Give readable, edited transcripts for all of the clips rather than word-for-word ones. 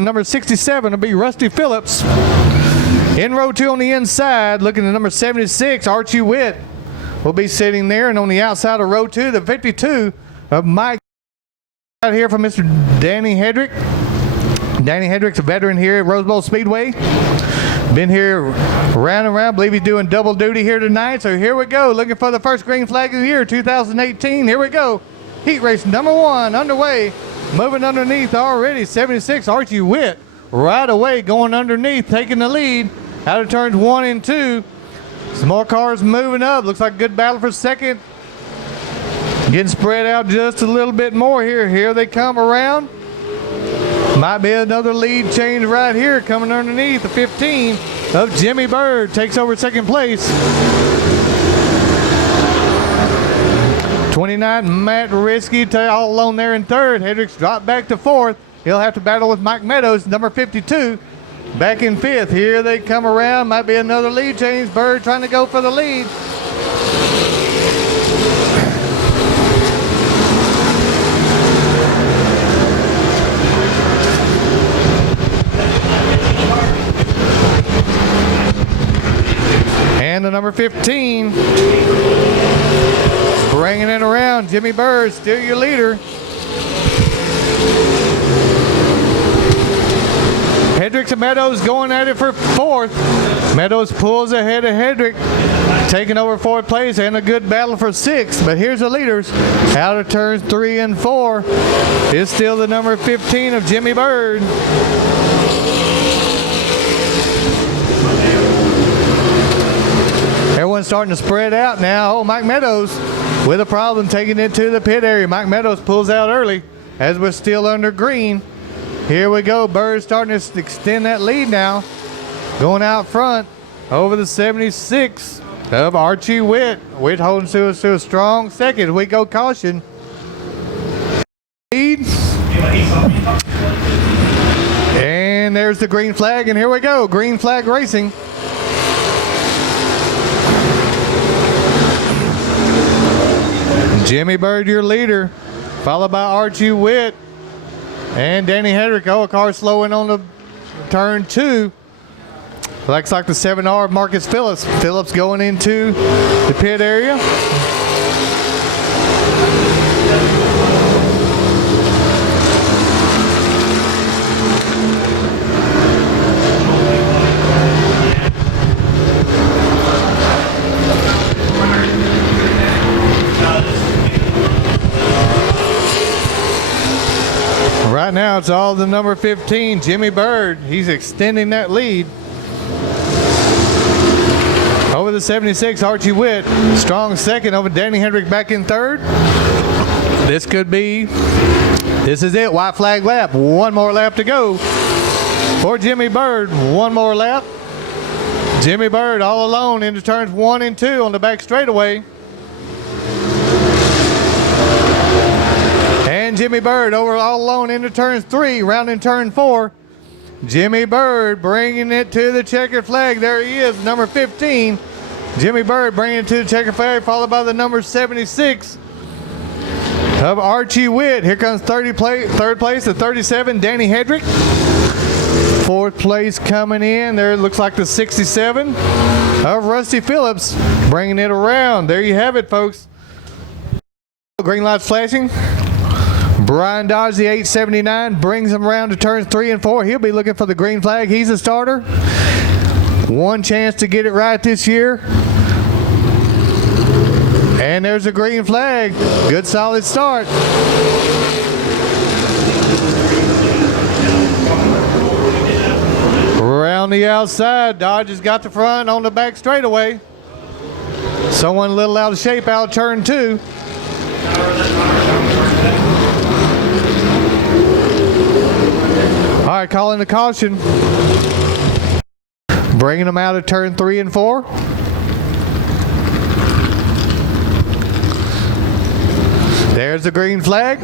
Number 67 will be Rusty Phillips. In row 2 on the inside, looking at number 76, Archie Witt will be sitting there. And on the outside of row 2, the 52 of Mike. Out here from Mr. Danny Hedrick. Danny Hedrick's a veteran here at Bowl Speedway. Been here round and round. Believe he's doing double duty here tonight. So here we go. Looking for the first green flag of the year, 2018. Here we go. Heat race number 1 underway. Moving underneath already, 76, Archie Witt. Right away, going underneath, taking the lead. Out of turns 1 and 2. Some more cars moving up. Looks like a good battle for second. Getting spread out just a little bit more here. Here they come around. Might be another lead change right here coming underneath. The 15 of Jimmy Bird takes over second place. 29, Matt Risky all alone there in third. Hendricks dropped back to fourth. He'll have to battle with Mike Meadows, number 52, back in fifth. Here they come around. Might be another lead change. Bird trying to go for the lead. And the number 15, bringing it around, Jimmy Bird, still your leader. Hendricks and Meadows going at it for fourth. Meadows pulls ahead of Hendrick, taking over fourth place, and a good battle for sixth. But here's the leaders. Out of turns 3 and 4 is still the number 15 of Jimmy Bird. Everyone's starting to spread out now. Oh, Mike Meadows with a problem taking it to the pit area. Mike Meadows pulls out early as we're still under green. Here we go. Bird starting to extend that lead now. Going out front over the 76 of Archie Witt. Witt holding to a strong second. We go caution. Lead. And there's the green flag. And here we go. Green flag racing. Jimmy Bird, your leader, followed by Archie Witt and Danny Hedrick. Oh, a car slowing on the turn 2. Looks like the 7R of Marcus Phillips. Phillips going into the pit area. Right now, it's all the number 15, Jimmy Bird. He's extending that lead. Over the 76, Archie Witt. Strong second over Danny Hendrick back in third. This is it, white flag lap. One more lap to go for Jimmy Bird. One more lap. Jimmy Bird all alone into turns 1 and 2 on the back straightaway. And Jimmy Bird over all alone into turns 3, rounding turn 4. Jimmy Bird bringing it to the checkered flag. There he is, number 15. Jimmy Bird bringing it to the checkered flag, followed by the number 76 of Archie Witt. Here comes third place, the 37, Danny Hedrick. Fourth place coming in. There it looks like the 67 of Rusty Phillips bringing it around. There you have it, folks. Green lights flashing. Brian Dodge, the 879, brings him around to turns 3 and 4. He'll be looking for the green flag. He's a starter. One chance to get it right this year. And there's a green flag. Good solid start. Around the outside, Dodge has got the front on the back straightaway. Someone a little out of shape out turn 2. All right, calling the caution. Bringing them out of turn 3 and 4. There's the green flag.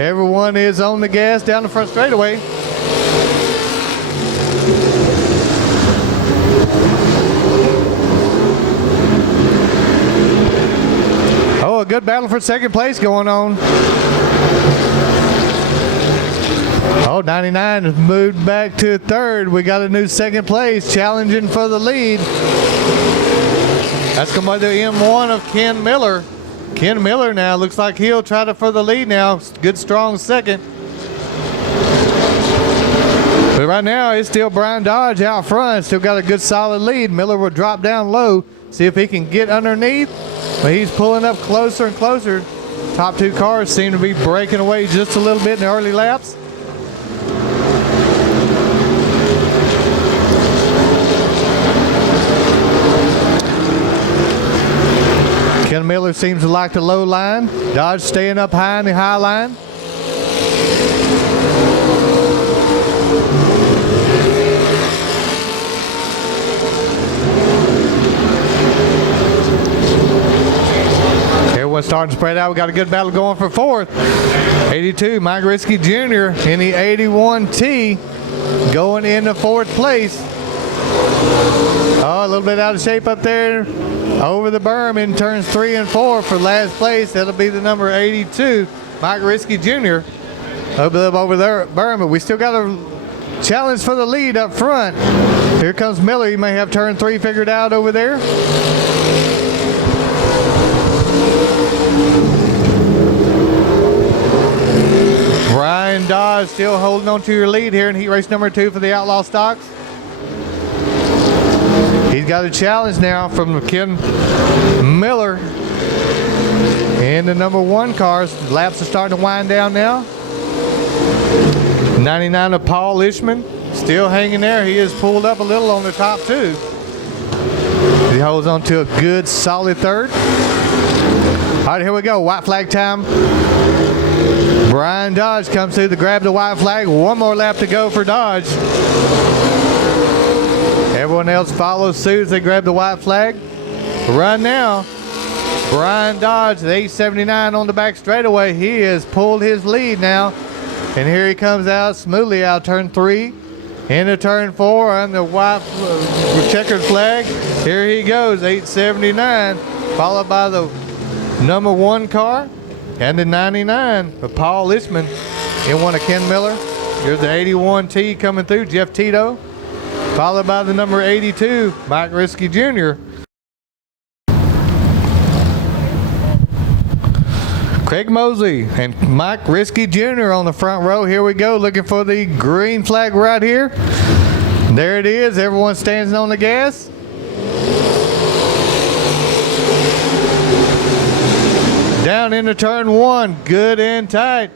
Everyone is on the gas down the front straightaway. Oh, a good battle for second place going on. Oh, 99 has moved back to third. We got a new second place, challenging for the lead. That's going to be the M1 of Ken Miller. Ken Miller now looks like he'll try to for the lead now. Good, strong second. But right now, it's still Brian Dodge out front. Still got a good, solid lead. Miller will drop down low, see if he can get underneath. But he's pulling up closer and closer. Top two cars seem to be breaking away just a little bit in the early laps. Ken Miller seems to like the low line. Dodge staying up high in the high line. Everyone's starting to spread out. We got a good battle going for fourth. 82, Mike Risky Jr. in the 81T going into fourth place. Oh, a little bit out of shape up there over the berm in turns 3 and 4 for last place. That'll be the number 82, Mike Risky Jr. over there berm, but we still got a challenge for the lead up front. Here comes Miller. He may have turn 3 figured out over there. Brian Dodge still holding on to your lead here in heat race number 2 for the Outlaw Stocks. He's got a challenge now from Ken Miller in the number 1 cars. Laps are starting to wind down now. 99 of Paul Ishman still hanging there. He has pulled up a little on the top 2. He holds on to a good solid third. All right, here we go. White flag time. Brian Dodge comes through to grab the white flag. One more lap to go for Dodge. Everyone else follows suit as they grab the white flag. Right now, Brian Dodge, the 879 on the back straightaway. He has pulled his lead now. And here he comes out smoothly out turn 3 into turn 4 on the white checkered flag. Here he goes, 879, followed by the number 1 car and the 99 of Paul Ishman in one of Ken Miller. Here's the 81T coming through, Jeff Tito, followed by the number 82, Mike Risky Jr. Craig Mosley and Mike Risky Jr. on the front row. Here we go, looking for the green flag right here. There it is. Everyone stands on the gas. Down into turn 1. Good and tight.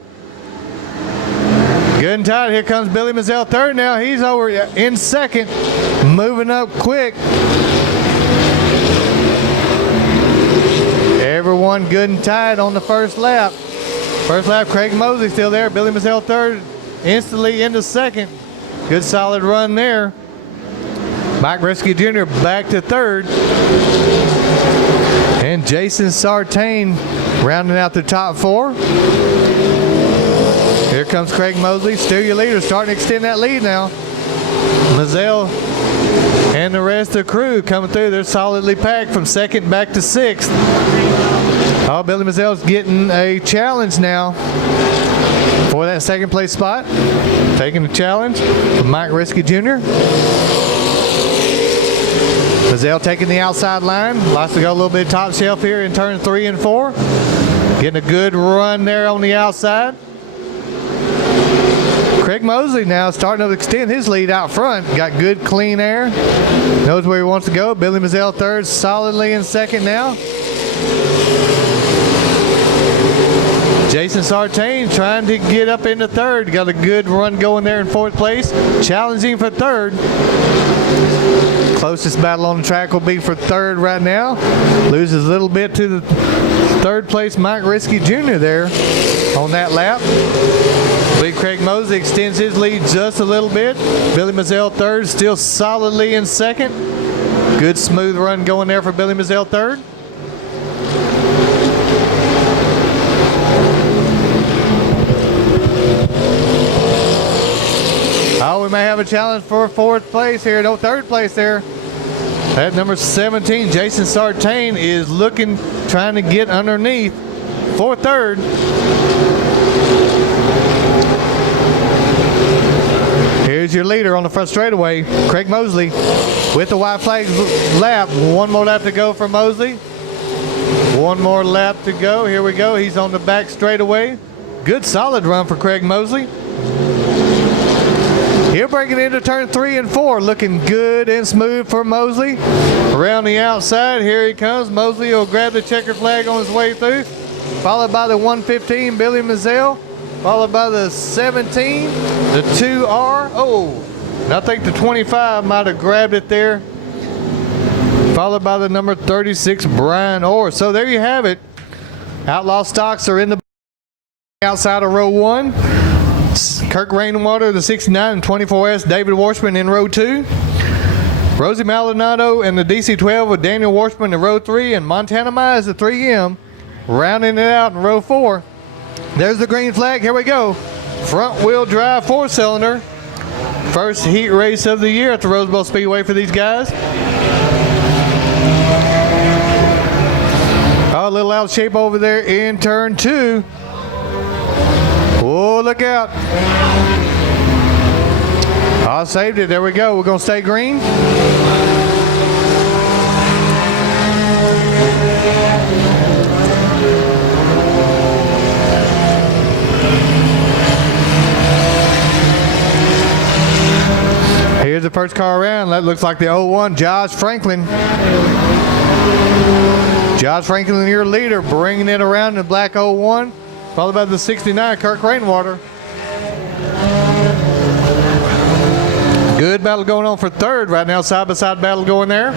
Good and tight. Here comes Billy Mazzell third now. He's over in second. Moving up quick. Everyone good and tight on the first lap. First lap, Craig Mosley still there. Billy Mazzell third, instantly into second. Good solid run there. Mike Risky Jr. back to third. And Jason Sartain rounding out the top 4. Here comes Craig Mosley, still your leader, starting to extend that lead now. Mazzell and the rest of the crew coming through. They're solidly packed from second back to 6th. Oh, Billy Mazzell's getting a challenge now for that second place spot. Taking the challenge from Mike Risky Jr. Mazzell taking the outside line. Likes to go a little bit top shelf here in turn 3 and 4. Getting a good run there on the outside. Craig Mosley now starting to extend his lead out front. Got good clean air. Knows where he wants to go. Billy Mazzell third, solidly in second now. Jason Sartain trying to get up into third. Got a good run going there in 4th place. Challenging for third. Closest battle on the track will be for third right now. Loses a little bit to the 3rd place Mike Risky Jr. there on that lap. Big Craig Mosley extends his lead just a little bit. Billy Mazzell third, still solidly in second. Good smooth run going there for Billy Mazzell third. Oh, we may have a challenge for 4th place here. No, 3rd place there. At number 17, Jason Sartain is looking, trying to get underneath for third. Here's your leader on the front straightaway, Craig Mosley, with the white flag lap. One more lap to go for Mosley. One more lap to go. Here we go. He's on the back straightaway. Good solid run for Craig Mosley. He'll break it into turn 3 and 4. Looking good and smooth for Mosley. Around the outside, here he comes. Mosley will grab the checkered flag on his way through. Followed by the 115, Billy Mazzell. Followed by the 17, the 2R. Oh, and I think the 25 might have grabbed it there. Followed by the number 36, Brian Orr. So there you have it. Outlaw stocks are in the outside of row 1. Kirk Rainwater, the 69 and 24S, David Washburn in row 2. Rosie Maldonado and the DC-12 with Daniel Washburn in row 3. And Montana Mize, the 3M, rounding it out in row 4. There's the green flag. Here we go. Front wheel drive 4-cylinder. First heat race of the year at the Bowl Speedway for these guys. Oh, a little out of shape over there in turn 2. Oh, look out. I saved it. There we go. We're going to stay green. Here's the first car around. That looks like the 01, Josh Franklin. Josh Franklin, your leader, bringing it around in the black 01. Followed by the 69, Kirk Rainwater. Good battle going on for third right now. Side-by-side battle going there.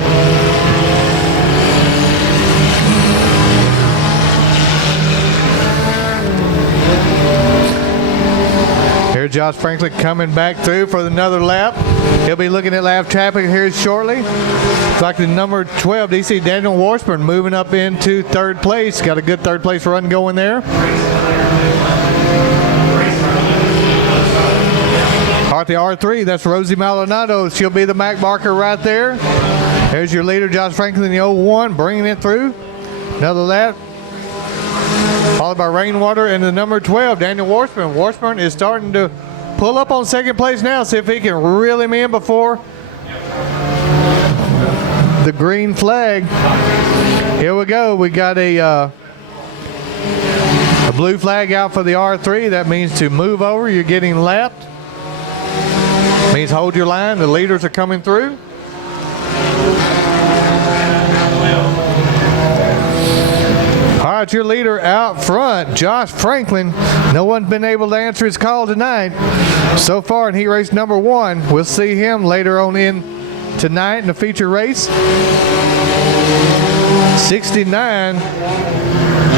Here's Josh Franklin coming back through for another lap. He'll be looking at lap traffic here shortly. Looks like the number 12, DC Daniel Washburn, moving up into third place. Got a good third place run going there. At the R3, that's Rosie Maldonado. She'll be the Mac marker right there. There's your leader, Josh Franklin, the 01, bringing it through. Another lap. Followed by Rainwater and the number 12, Daniel Washburn. Washburn is starting to pull up on second place now. See if he can reel him in before the green flag. Here we go. We got a blue flag out for the R3. That means to move over. You're getting lapped. Means hold your line. The leaders are coming through. All right, your leader out front, Josh Franklin. No one's been able to answer his call tonight. So far in heat race number 1. We'll see him later on in tonight in the feature race. 69.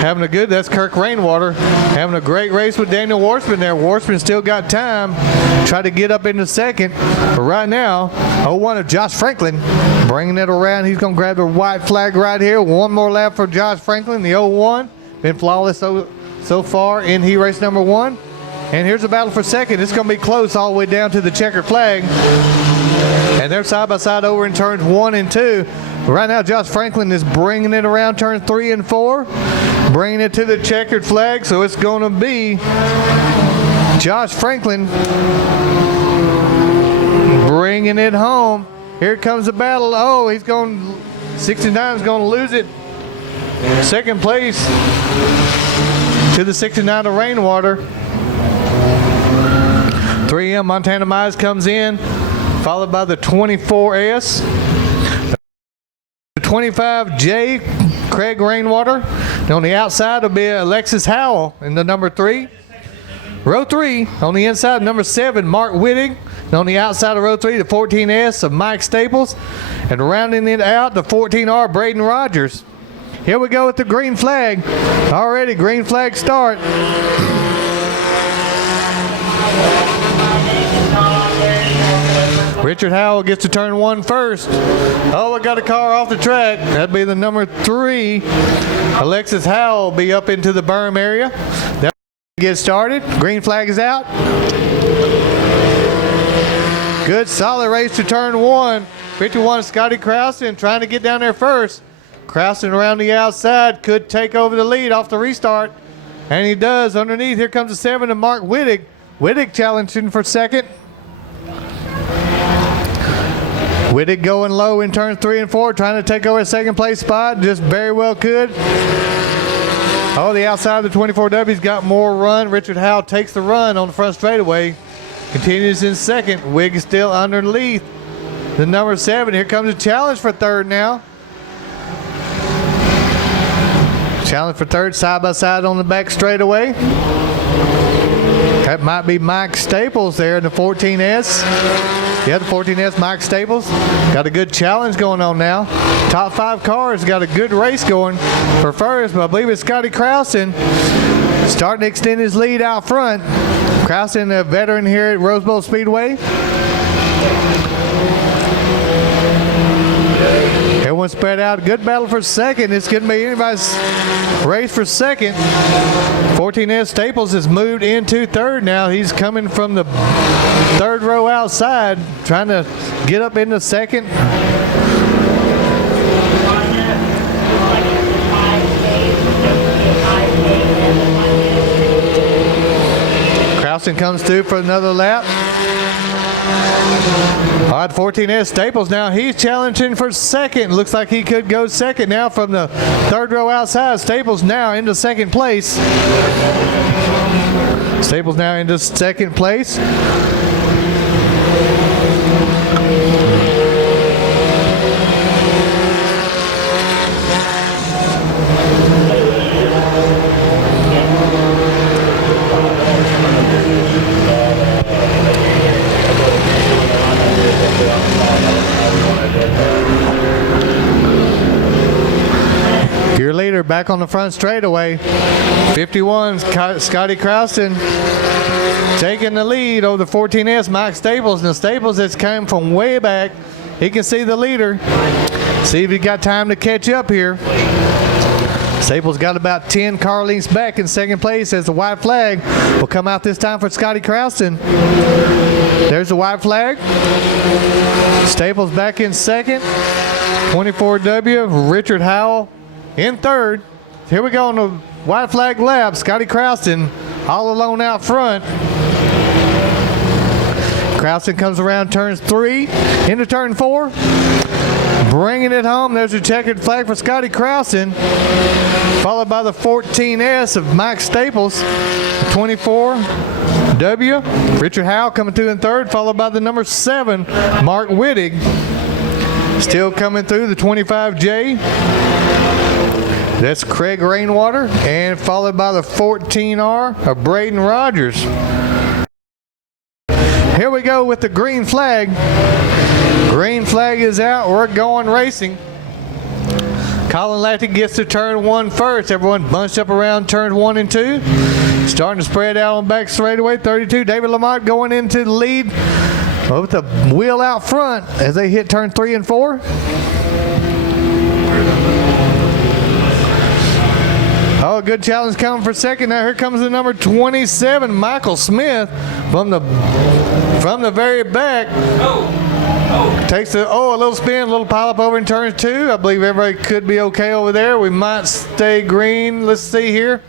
Having a good, that's Kirk Rainwater. Having a great race with Daniel Washburn there. Washburn still got time. Try to get up into second. But right now, 01 of Josh Franklin bringing it around. He's going to grab the white flag right here. One more lap for Josh Franklin, the 01. Been flawless so far in heat race number 1. And here's the battle for second. It's going to be close all the way down to the checkered flag. And they're side by side over in turns 1 and 2. Right now, Josh Franklin is bringing it around turn 3 and 4. Bringing it to the checkered flag, so it's going to be Josh Franklin bringing it home. Here comes the battle. Oh, he's going, 69 is going to lose it. Second place to the 69 of Rainwater. 3M Montana Mize comes in, followed by the 24S. The 25J Craig Rainwater. And on the outside will be Alexis Howell in the number 3. Row 3 on the inside, number 7, Mark Wittig. And on the outside of row 3, the 14S of Mike Staples. And rounding it out, the 14R, Braden Rogers. Here we go with the green flag. Already green flag start. Richard Howell gets to turn 1 first. Oh, we got a car off the track. That'd be the number 3. Alexis Howell will be up into the berm area. That get started. Green flag is out. Good solid race to turn 1. 51 Scotty Krausen trying to get down there first. Krausen around the outside could take over the lead off the restart. And he does. Underneath, here comes the 7 of Mark Wittig. Wittig challenging for second. Wittig going low in turns 3 and 4, trying to take over a second place spot. Just very well could. Oh, the outside of the 24W's got more run. Richard Howell takes the run on the front straightaway. Continues in second. Wig is still underneath the number 7. Here comes a challenge for third now. Challenge for third, side by side on the back straightaway. That might be Mike Staples there in the 14S. Yeah, the 14S, Mike Staples. Got a good challenge going on now. Top 5 cars got a good race going for first, but I believe it's Scotty Crowson starting to extend his lead out front. Crowson, a veteran here at Bowl Speedway. Everyone spread out. Good battle for second. It's going to be anybody's race for second. 14S Staples has moved into third now. He's coming from the third row outside, trying to get up into second. Crowson comes through for another lap. All right, 14S Staples now, he's challenging for second. Looks like he could go second now from the third row outside. Staples now into second place. Staples now into second place. Your leader back on the front straightaway. 51, Scotty Crowson taking the lead over the 14S, Mike Staples. Now Staples has come from way back. He can see the leader. See if he got time to catch up here. Staples got about 10 car lengths back in second place as the white flag will come out this time for Scotty Crowson. There's the white flag. Staples back in second. 24W, Richard Howell in third. Here we go on the white flag lap. Scotty Crowson all alone out front. Crowson comes around turns 3 into turn 4. Bringing it home. There's a checkered flag for Scotty Crowson, followed by the 14S of Mike Staples. 24W, Richard Howell coming through in third, followed by the number 7, Mark Wittig. Still coming through the 25J. That's Craig Rainwater, and followed by the 14R of Braden Rogers. Here we go with the green flag. Green flag is out. We're going racing. Colin Latty gets to turn 1 first. Everyone bunched up around turn 1 and 2. Starting to spread out on back straightaway. 32, David Lamont going into the lead with the wheel out front as they hit turn 3 and 4. Oh, a good challenge coming for second. Now here comes the number 27, Michael Smith, from the very back. Takes a little spin, a little pile up over in turn 2. I believe everybody could be okay over there. We might stay green. Let's see here.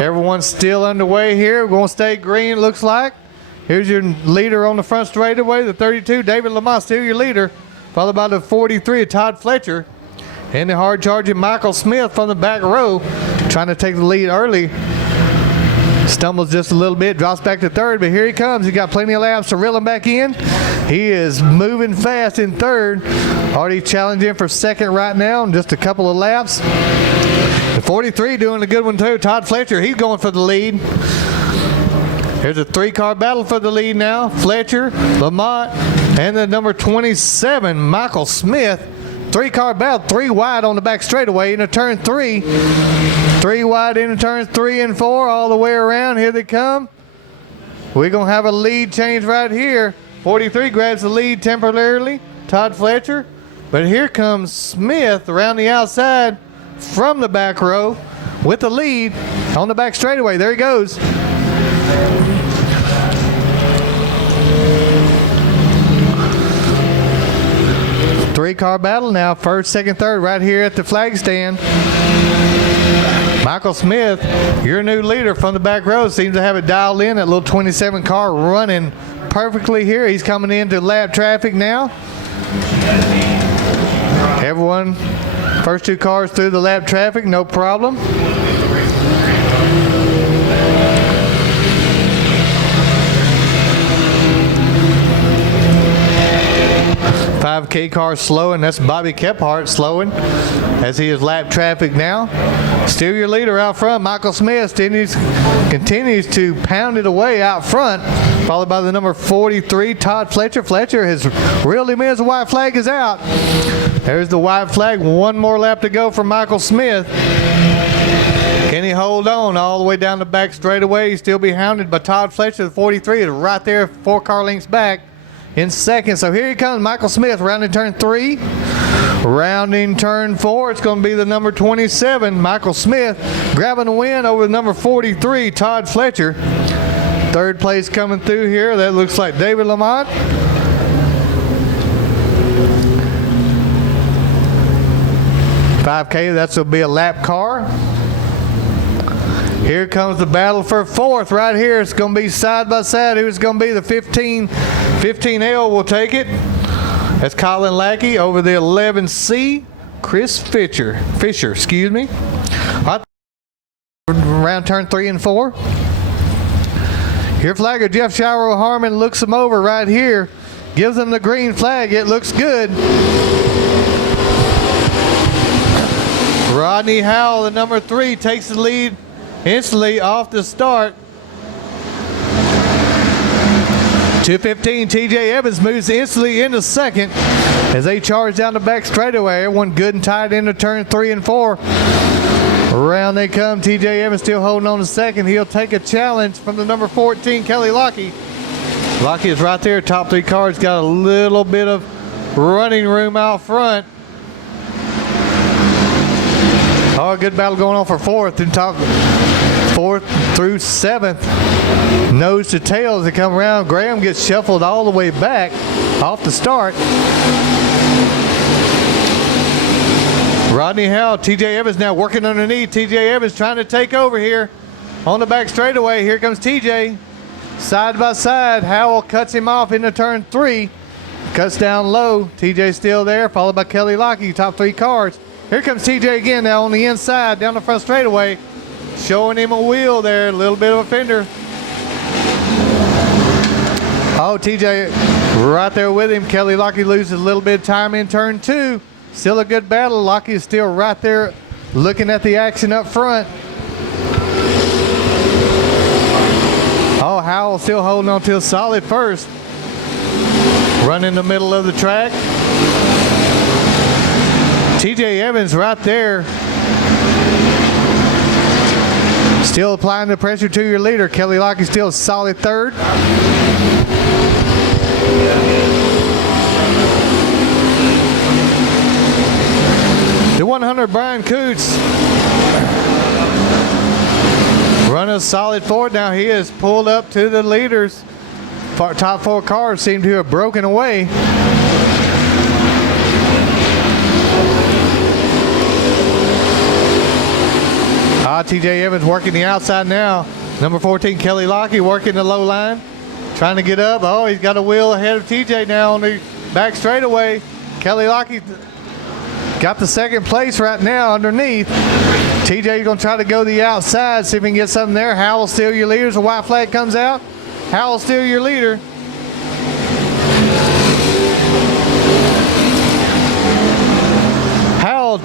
Everyone's still underway here. We're going to stay green, it looks like. Here's your leader on the front straightaway, the 32, David Lamont, still your leader, followed by the 43, Todd Fletcher. And the hard-charging Michael Smith from the back row, trying to take the lead early. Stumbles just a little bit, drops back to third, but here he comes. He's got plenty of laps to reel him back in. He is moving fast in third. Already challenging for second right now in just a couple of laps. The 43 doing a good one too. Todd Fletcher, he's going for the lead. Here's a 3-car battle for the lead now. Fletcher, Lamont, and the number 27, Michael Smith. 3-car battle, 3 wide on the back straightaway into turn 3. 3 wide into turns 3 and 4 all the way around. Here they come. We're going to have a lead change right here. 43 grabs the lead temporarily, Todd Fletcher. But here comes Smith around the outside from the back row with the lead on the back straightaway. There he goes. Three-car battle now, first, second, third, right here at the flag stand. Michael Smith, your new leader from the back row, seems to have it dialed in. That little 27 car running perfectly here. He's coming into lap traffic now. Everyone, first 2 cars through the lap traffic, no problem. 5K car slowing. That's Bobby Kephart slowing as he is lap traffic now. Still your leader out front. Michael Smith continues to pound it away out front, followed by the number 43, Todd Fletcher. Fletcher has reeled him in as the white flag is out. There's the white flag. One more lap to go for Michael Smith. Can he hold on all the way down the back straightaway? He'll still be hounded by Todd Fletcher. The 43 is right there, 4 car lengths back in second. So here he comes, Michael Smith, rounding turn 3. Rounding turn 4, it's going to be the number 27, Michael Smith, grabbing the win over the number 43, Todd Fletcher. Third place coming through here, that looks like David Lamont. $5K, that will be a lap car. Here comes the battle for 4th right here. It's going to be side by side. Who's going to be the 15L will take it. That's Colin Lackey over the 11C, Chris Fisher, excuse me. Around turn 3 and 4. Here flagger Jeff Shower Harmon looks him over right here. Gives him the green flag. It looks good. Rodney Howell, the number 3, takes the lead instantly off the start. 215, TJ Evans moves instantly into second as they charge down the back straightaway. Everyone good and tight into turn 3 and 4. Around they come. TJ Evans still holding on to second. He'll take a challenge from the number 14, Kelly Lockie. Lockie is right there. Top 3 cars got a little bit of running room out front. Oh, a good battle going on for 4th and top 4th through 7th. Nose to tail as they come around. Graham gets shuffled all the way back off the start. Rodney Howell, TJ Evans now working underneath. TJ Evans trying to take over here on the back straightaway. Here comes TJ. Side by side, Howell cuts him off into turn 3. Cuts down low. TJ still there, followed by Kelly Lockie, top 3 cars. Here comes TJ again now on the inside, down the front straightaway. Showing him a wheel there, a little bit of a fender. Oh, TJ right there with him. Kelly Lockie loses a little bit of time in turn 2. Still a good battle. Lockie is still right there looking at the action up front. Oh, Howell still holding on to a solid first. Running the middle of the track. TJ Evans right there. Still applying the pressure to your leader. Kelly Lockie still a solid 3rd. The 100 Brian Coots running a solid 4th. Now he has pulled up to the leaders. Top 4 cars seem to have broken away. TJ Evans working the outside now. Number 14, Kelly Lockie working the low line. Trying to get up. Oh, he's got a wheel ahead of TJ now on the back straightaway. Kelly Lockie got the 2nd place right now underneath. TJ going to try to go the outside, see if he can get something there. Howell still your leader. The white flag comes out. Howell still your leader. Howell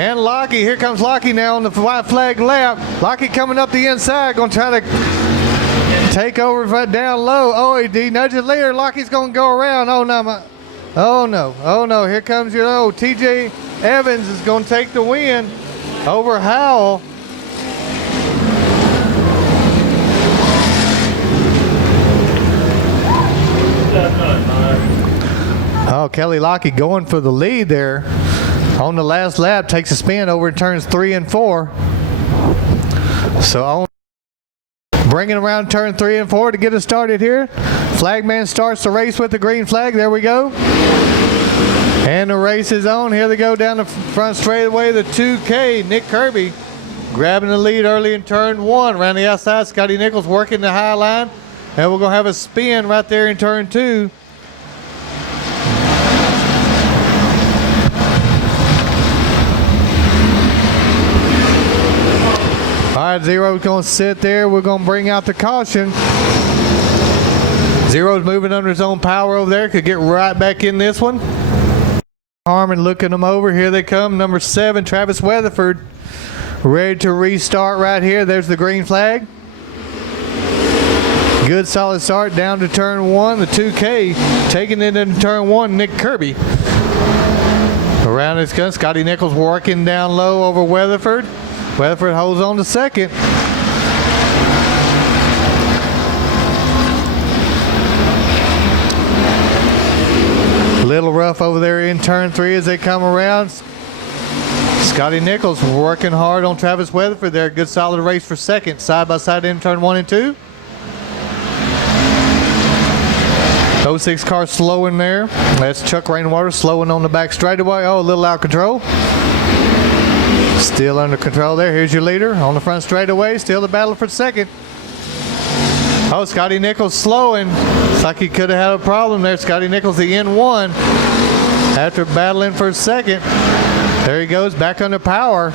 and Lockie. Here comes Lockie now on the white flag lap. Lockie coming up the inside, going to try to take over right down low. Oh, he nudges leader. Lockie's going to go around. Oh, no. Oh, no. Oh, no. Here comes your TJ Evans is going to take the win over Howell. Oh, Kelly Lockie going for the lead there. On the last lap, takes a spin over turns 3 and 4. So bringing around turn 3 and 4 to get us started here. Flagman starts the race with the green flag. There we go. And the race is on. Here they go down the front straightaway. The 2K, Nick Kirby grabbing the lead early in turn 1. Around the outside, Scotty Nichols working the high line. And we're going to have a spin right there in turn 2. All right, Zero's going to sit there. We're going to bring out the caution. Zero's moving under his own power over there. Could get right back in this one. Harmon looking them over. Here they come. Number 7, Travis Weatherford. Ready to restart right here. There's the green flag. Good solid start down to turn 1. The 2K taking it into turn 1. Nick Kirby. Around his gun. Scotty Nichols working down low over Weatherford. Weatherford holds on to second. Little rough over there in turn 3 as they come around. Scotty Nichols working hard on Travis Weatherford there. Good solid race for second. Side by side in turn 1 and 2. 06 car slowing there. That's Chuck Rainwater slowing on the back straightaway. Oh, a little out of control. Still under control there. Here's your leader on the front straightaway. Still the battle for second. Oh, Scotty Nichols slowing. Looks like he could have had a problem there. Scotty Nichols, the N1, after battling for second. There he goes, back under power.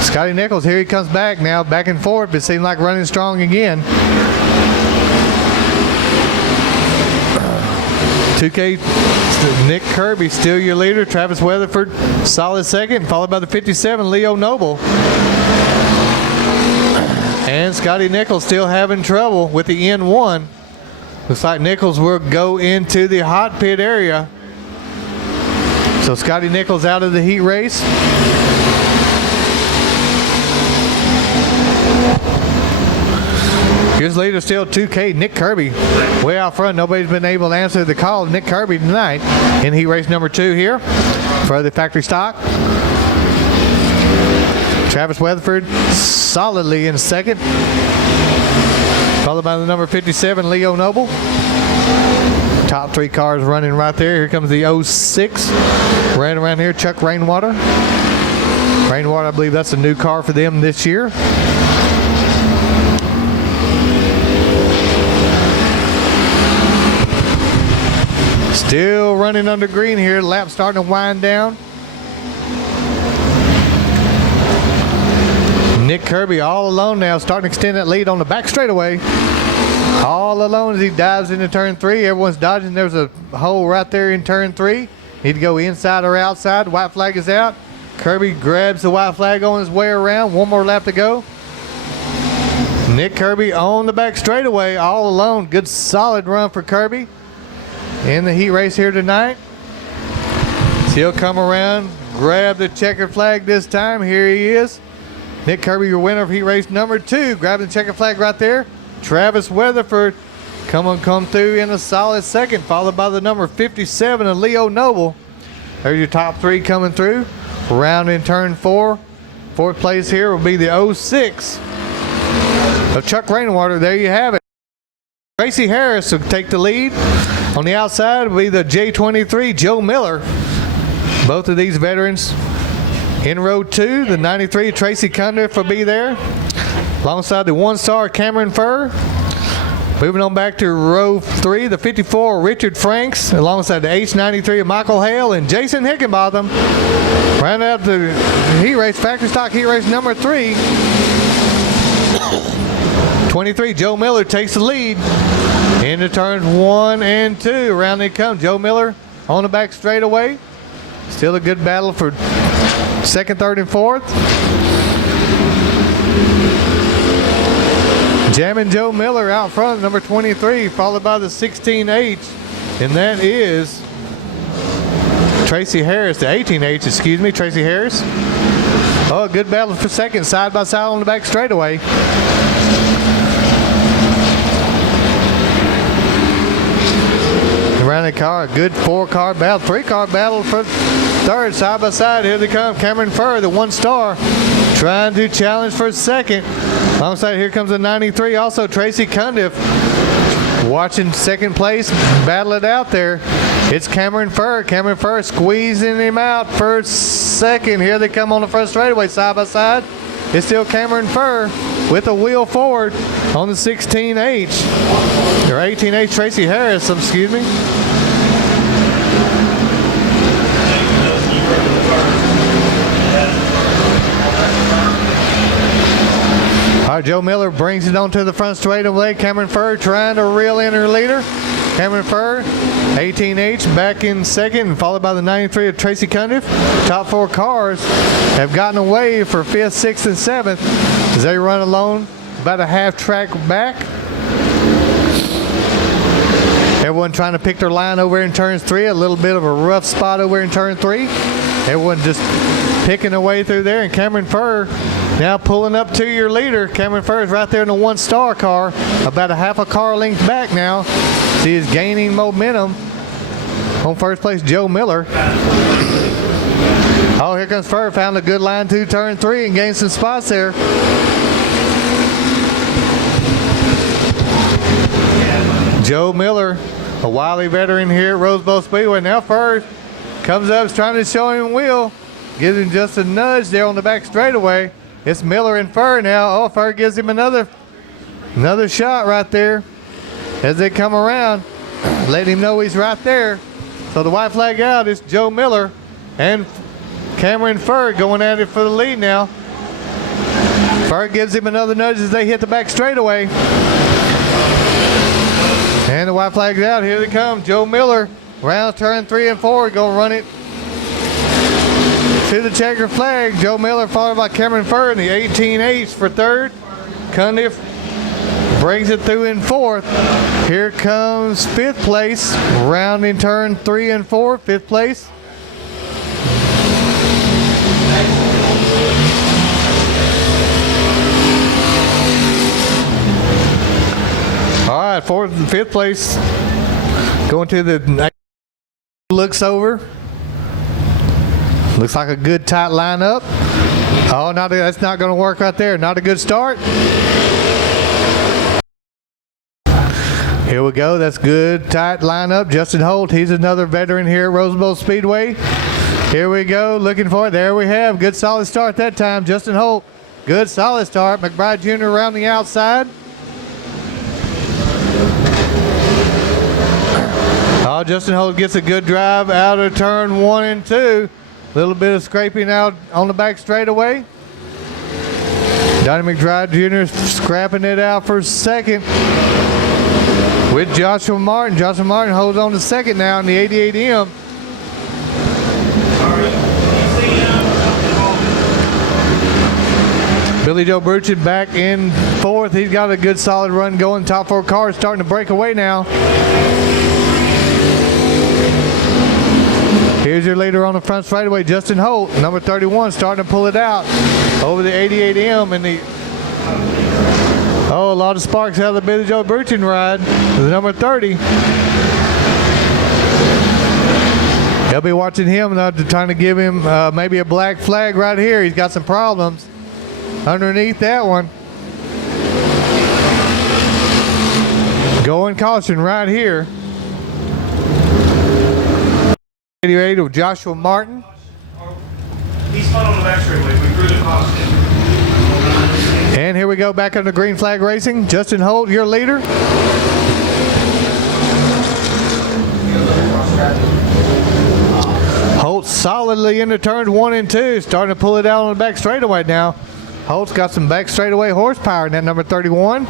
Scotty Nichols, here he comes back now, back and forth. It seemed like running strong again. 2K, Nick Kirby, still your leader. Travis Weatherford, solid second, followed by the 57, Leo Noble. And Scotty Nichols still having trouble with the N1. Looks like Nichols will go into the hot pit area. So Scotty Nichols out of the heat race. His leader still 2K, Nick Kirby. Way out front. Nobody's been able to answer the call. Nick Kirby tonight in heat race number 2 here for the factory stock. Travis Weatherford solidly in second. Followed by the number 57, Leo Noble. Top 3 cars running right there. Here comes the 06. Ran around here, Chuck Rainwater. Rainwater, I believe that's a new car for them this year. Still running under green here. Lap starting to wind down. Nick Kirby all alone now, starting to extend that lead on the back straightaway. All alone as he dives into turn 3. Everyone's dodging. There's a hole right there in turn 3. Need to go inside or outside. White flag is out. Kirby grabs the white flag on his way around. One more lap to go. Nick Kirby on the back straightaway, all alone. Good solid run for Kirby in the heat race here tonight. He'll come around, grab the checkered flag this time. Here he is. Nick Kirby, your winner of heat race number 2. Grabbing the checkered flag right there. Travis Weatherford come through in a solid second, followed by the number 57 of Leo Noble. There's your top 3 coming through. Round in turn 4. Fourth place here will be the 06 of Chuck Rainwater. There you have it. Tracy Harris will take the lead. On the outside will be the J23, Joe Miller. Both of these veterans in row 2. The 93, Tracy Cundiff will be there. Alongside the 1-star Cameron Furr. Moving on back to row 3, the 54, Richard Franks. Alongside the H93 of Michael Hale and Jason Hickenbotham. Round out the heat race, factory stock heat race number 3. 23, Joe Miller takes the lead. Into turns 1 and 2. Around they come. Joe Miller on the back straightaway. Still a good battle for second, third, and fourth. Jamming Joe Miller out front, number 23, followed by the 16H, and that is Tracy Harris, the 18H, excuse me, Tracy Harris. Oh, good battle for second, side by side on the back straightaway. Around the car, a good 4-car battle, 3-car battle for third, side by side. Here they come, Cameron Furr, the 1-star, trying to challenge for second. Alongside, here comes the 93, also Tracy Cundiff, watching second place, battle it out there. It's Cameron Furr. Cameron Furr squeezing him out for second. Here they come on the front straightaway, side by side. It's still Cameron Furr with a wheel forward on the 16H, or 18H Tracy Harris, excuse me. All right, Joe Miller brings it onto the front straightaway. Cameron Furr trying to reel in her leader. Cameron Furr, 18H, back in second, and followed by the 93 of Tracy Cundiff. Top four cars have gotten away for 5th, 6th, and 7th as they run alone about a half track back. Everyone trying to pick their line over in turns 3. A little bit of a rough spot over in turn 3. Everyone just picking their way through there, and Cameron Furr now pulling up to your leader. Cameron Furr is right there in the 1-star car, about a half a car length back now. She is gaining momentum. On first place, Joe Miller. Oh, here comes Furr. Found a good line to turn 3 and gained some spots there. Joe Miller, a wily veteran here at Bowl Speedway. Now Furr comes up, is trying to show him wheel. Gives him just a nudge there on the back straightaway. It's Miller and Furr now. Oh, Furr gives him another shot right there as they come around. Let him know he's right there. So the white flag out, it's Joe Miller and Cameron Furr going at it for the lead now. Furr gives him another nudge as they hit the back straightaway. And the white flag's out. Here they come. Joe Miller, rounds turn 3 and 4, gonna run it to the checker flag. Joe Miller followed by Cameron Furr in the 18H for third. Cundiff brings it through in fourth. Here comes 5th place, rounding turn 3 and 4, 5th place. All right, 4th and 5th place going to the looks over. Looks like a good tight lineup. Oh, that's not going to work right there. Not a good start. Here we go. That's good tight lineup. Justin Holt, he's another veteran here at Bowl Speedway. Here we go. Looking for it. There we have. Good solid start that time. Justin Holt, good solid start. McBride Jr. around the outside. Oh, Justin Holt gets a good drive out of turn 1 and 2. Little bit of scraping out on the back straightaway. Donnie McBride Jr. scrapping it out for second with Joshua Martin. Joshua Martin holds on to second now in the 88M. Billy Joe Bruchin back in fourth. He's got a good solid run going. Top four cars starting to break away now. Here's your leader on the front straightaway, Justin Holt, number 31, starting to pull it out over the 88M and the. Oh, a lot of sparks out of the Billy Joe Bruchin ride. The number 30. They'll be watching him now, trying to give him maybe a black flag right here. He's got some problems underneath that one. Going caution right here. 88 of Joshua Martin. He's fun on the back straightaway. We threw the caution. And here we go back under green flag racing. Justin Holt, your leader. Holt solidly into turns 1 and 2, starting to pull it out on the back straightaway now. Holt's got some back straightaway horsepower in that number 31.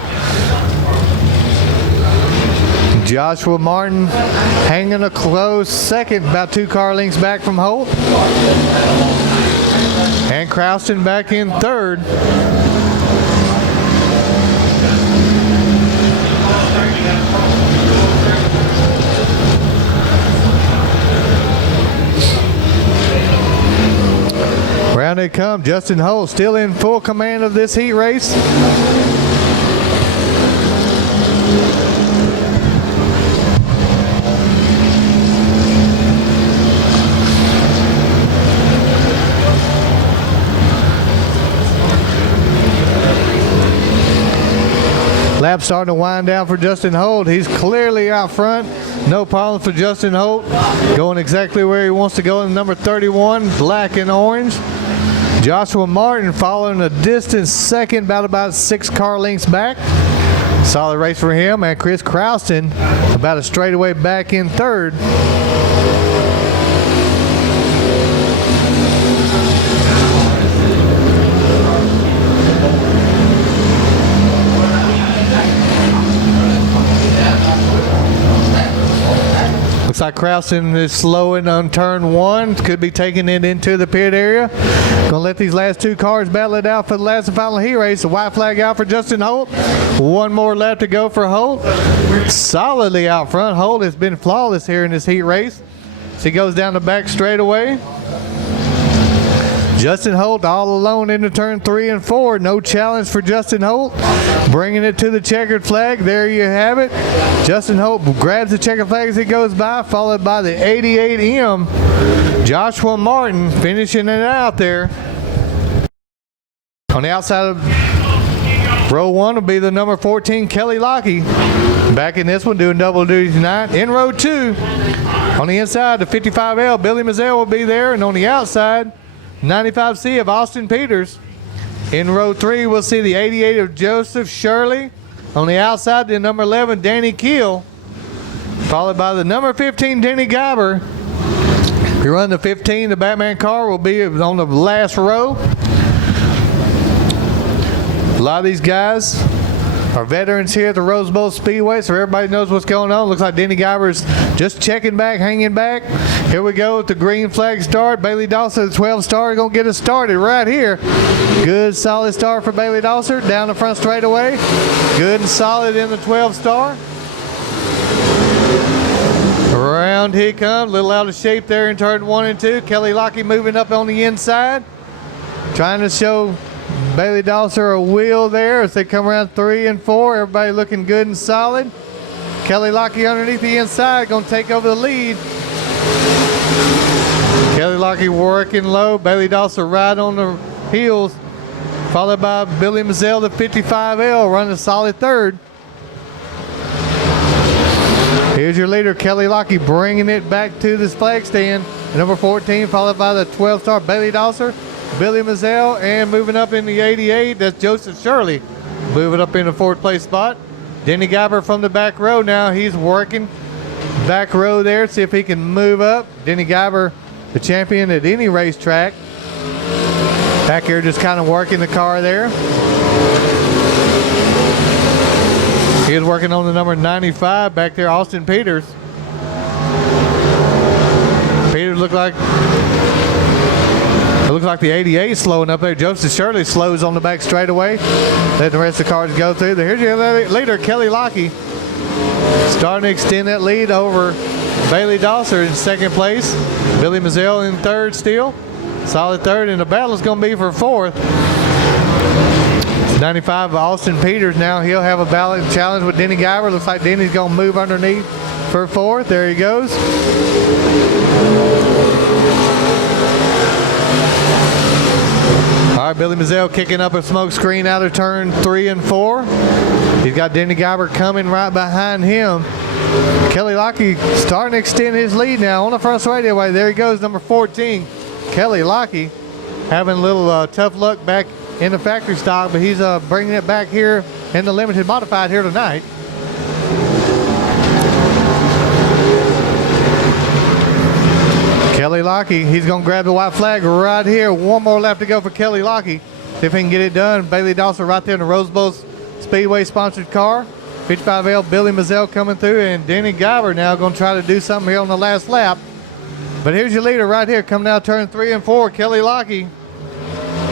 Joshua Martin hanging a close second, about 2 car lengths back from Holt. And Crouston back in third. Round they come. Justin Holt still in full command of this heat race. Lap starting to wind down for Justin Holt. He's clearly out front. No problem for Justin Holt. Going exactly where he wants to go in number 31, black and orange. Joshua Martin following a distant second, about 6 car lengths back. Solid race for him. And Chris Crouston about a straightaway back in third. Looks like Crouston is slowing on turn 1. Could be taking it into the pit area. Gonna let these last 2 cars battle it out for the last and final heat race. The white flag out for Justin Holt. 1 more lap to go for Holt. Solidly out front. Holt has been flawless here in this heat race. So he goes down the back straightaway. Justin Holt all alone into turn 3 and 4. No challenge for Justin Holt. Bringing it to the checkered flag. There you have it. Justin Holt grabs the checkered flag as he goes by, followed by the 88M. Joshua Martin finishing it out there. On the outside of row 1 will be the number 14, Kelly Lockie. Back in this one, doing double duty tonight. In row 2, on the inside, the 55L, Billy Mazzell will be there. And on the outside, 95C of Austin Peters. In row 3, we'll see the 88 of Joseph Shirley. On the outside, the number 11, Danny Keel. Followed by the number 15, Denny Guyber. If you run the 15, the Batman car will be on the last row. A lot of these guys are veterans here at the Bowl Speedway, so everybody knows what's going on. Looks like Denny Guyber's just checking back, hanging back. Here we go with the green flag start. Bailey Dawson, the 12 star, going to get us started right here. Good solid start for Bailey Dawson. Down the front straightaway. Good and solid in the 12 star. Around he comes. A little out of shape there in turn 1 and 2. Kelly Lockie moving up on the inside. Trying to show Bailey Dawson a wheel there as they come around 3 and 4. Everybody looking good and solid. Kelly Lockie underneath the inside, going to take over the lead. Kelly Lockie working low. Bailey Dawson right on the heels. Followed by Billy Mazzell, the 55L, running a solid third. Here's your leader, Kelly Lockie, bringing it back to this flag stand. Number 14, followed by the 12 star Bailey Dawson. Billy Mazzell, and moving up in the 88, that's Joseph Shirley, moving up in the 4th place spot. Denny Guyber from the back row now. He's working back row there, see if he can move up. Denny Guyber, the champion at any racetrack. Back here just kind of working the car there. He is working on the number 95 back there, Austin Peters. Peters looks like the 88 slowing up there. Joseph Shirley slows on the back straightaway. Letting the rest of the cars go through. Here's your leader, Kelly Lockie. Starting to extend that lead over Bailey Dawson in 2nd place. Billy Mazzell in 3rd still. Solid 3rd, and the battle is going to be for 4th. 95 Austin Peters now. He'll have a ballot challenge with Denny Guyber. Looks like Denny's going to move underneath for 4th. There he goes. All right, Billy Mazzell kicking up a smoke screen out of turn 3 and 4. He's got Denny Guyber coming right behind him. Kelly Lockie starting to extend his lead now on the front straightaway. There he goes, number 14, Kelly Lockie, having a little tough luck back in the factory stock, but he's bringing it back here in the limited modified here tonight. Kelly Lockie, he's going to grab the white flag right here. 1 more lap to go for Kelly Lockie. See if he can get it done. Bailey Dawson right there in the Bowl Speedway sponsored car. 55L, Billy Mazzell coming through, and Denny Guyber now going to try to do something here on the last lap. But here's your leader right here, coming out turn 3 and 4, Kelly Lockie.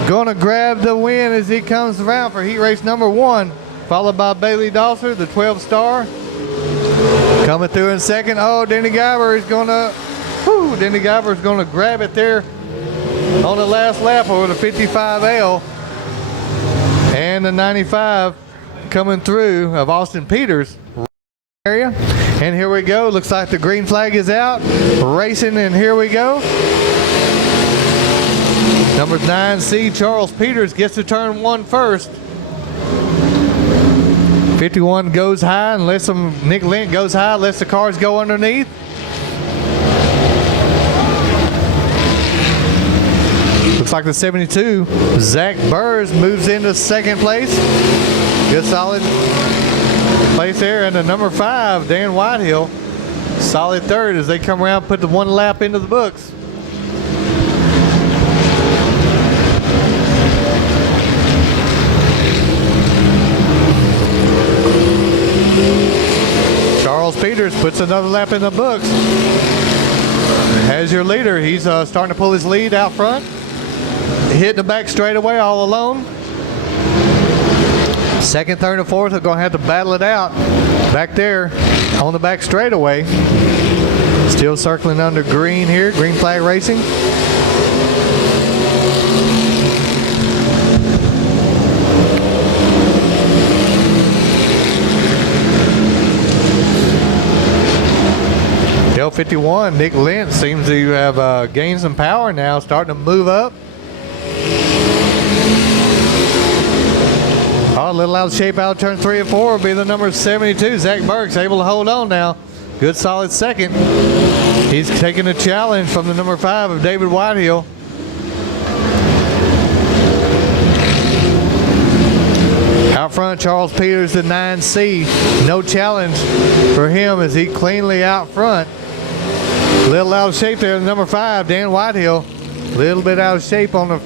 Going to grab the win as he comes around for heat race number 1, followed by Bailey Dawson, the 12 star. Coming through in 2nd. Oh, Denny Guyber is going to, Denny Guyber is going to grab it there on the last lap over the 55L. And the 95 coming through of Austin Peters area. And here we go. Looks like the green flag is out. Racing, and here we go. Number 9C, Charles Peters, gets to turn 1 first. 51 goes high and lets them, Nick Lent goes high, lets the cars go underneath. Looks like the 72, Zach Burrs, moves into second place. Good solid place there. And the number 5, Dan Whitehill, solid third as they come around, put the one lap into the books. Charles Peters puts another lap in the books. As your leader, he's starting to pull his lead out front. Hitting the back straightaway all alone. Second, third, and fourth are going to have to battle it out back there on the back straightaway. Still circling under green here, green flag racing. L51, Nick Lentz seems to have gained some power now, starting to move up. Oh, a little out of shape out of turn 3 and 4 will be the number 72. Zach Burks able to hold on now. Good solid second. He's taking a challenge from the number 5 of David Whitehill. Out front, Charles Peters, the 9C. No challenge for him as he cleanly out front. A little out of shape there, the number 5, Dan Whitehill. A little bit out of shape on the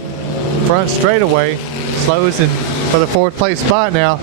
front straightaway. Slows in for the 4th place spot now.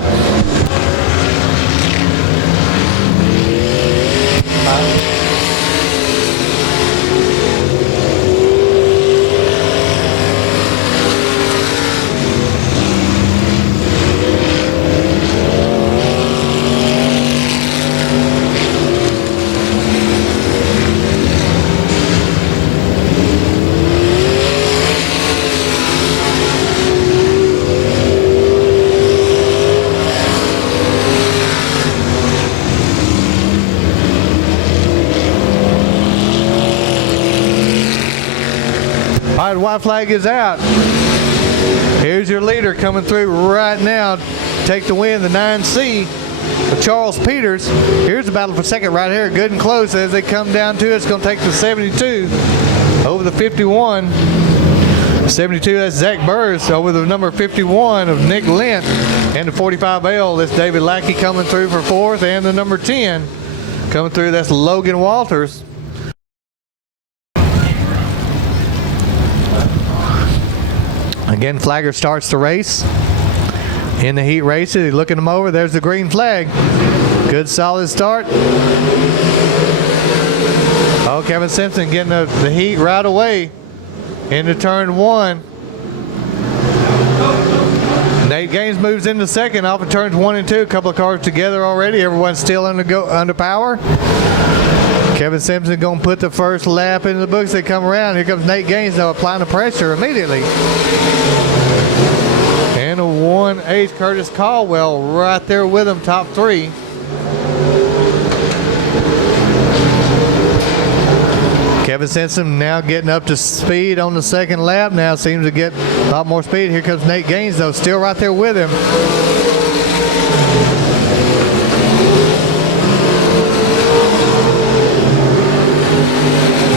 White flag is out. Here's your leader coming through right now. Take the win, the 9C of Charles Peters. Here's the battle for second right here, good and close as they come down to it. It's going to take the 72 over the 51. 72, that's Zach Burrs over the number 51 of Nick Lent. And the 45L, that's David Lackey coming through for 4th. And the number 10 coming through, that's Logan Walters. Again, flagger starts the race. In the heat races, he's looking them over. There's the green flag. Good solid start. Oh, Kevin Simpson getting the heat right away into turn 1. Nate Gaines moves into second off of turns 1 and 2. A couple of cars together already. Everyone's still under power. Kevin Simpson going to put the first lap into the books. They come around. Here comes Nate Gaines now applying the pressure immediately. And a 1-8 Curtis Caldwell right there with him, top 3. Kevin Simpson now getting up to speed on the second lap now. Seems to get a lot more speed. Here comes Nate Gaines though, still right there with him.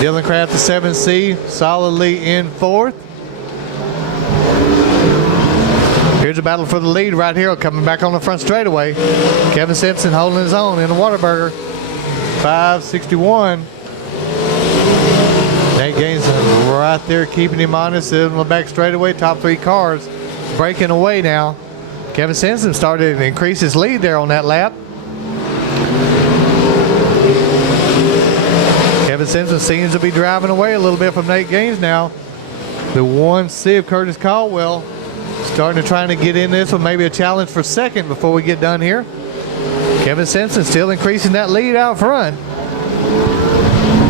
Dylan Kraft, the 7C, solidly in 4th. Here's a battle for the lead right here, coming back on the front straightaway. Kevin Simpson holding his own in the Whataburger. 561. Nate Gaines right there keeping him honest in the back straightaway. Top 3 cars breaking away now. Kevin Simpson started to increase his lead there on that lap. Kevin Simpson seems to be driving away a little bit from Nate Gaines now. The 1C of Curtis Caldwell starting to try to get in this with maybe a challenge for second before we get done here. Kevin Simpson still increasing that lead out front.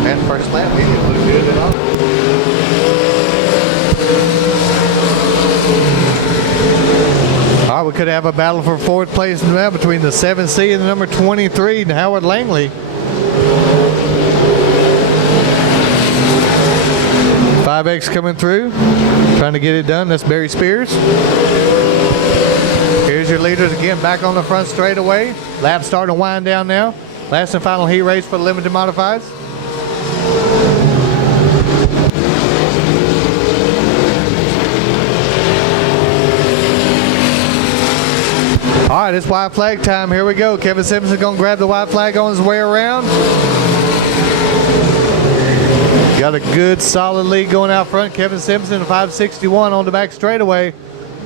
And first lap, he didn't look good at all. All right, we could have a battle for 4th place now between the 7C and the number 23, Howard Langley. 5X coming through, trying to get it done. That's Barry Spears. Here's your leaders again, back on the front straightaway. Lap starting to wind down now. Last and final heat race for the limited modifieds. All right, it's white flag time. Here we go. Kevin Simpson going to grab the white flag on his way around. Got a good solid lead going out front. Kevin Simpson 561 on the back straightaway.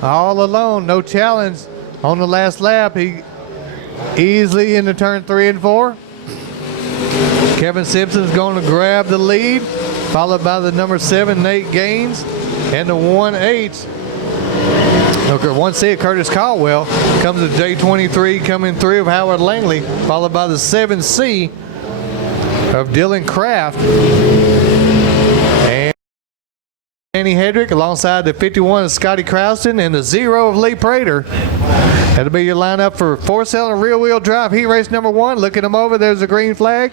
All alone, no challenge on the last lap. He easily into turn 3 and 4. Kevin Simpson's going to grab the lead, followed by the number 7, Nate Gaines, and the 1-8. Okay, 1C, Curtis Caldwell. Comes the J23 coming through of Howard Langley, followed by the 7C of Dylan Kraft. And Danny Hedrick alongside the 51 of Scotty Crouston and the 0 of Lee Prater. That'll be your lineup for four-cylinder rear-wheel drive heat race number 1. Looking them over, there's a green flag.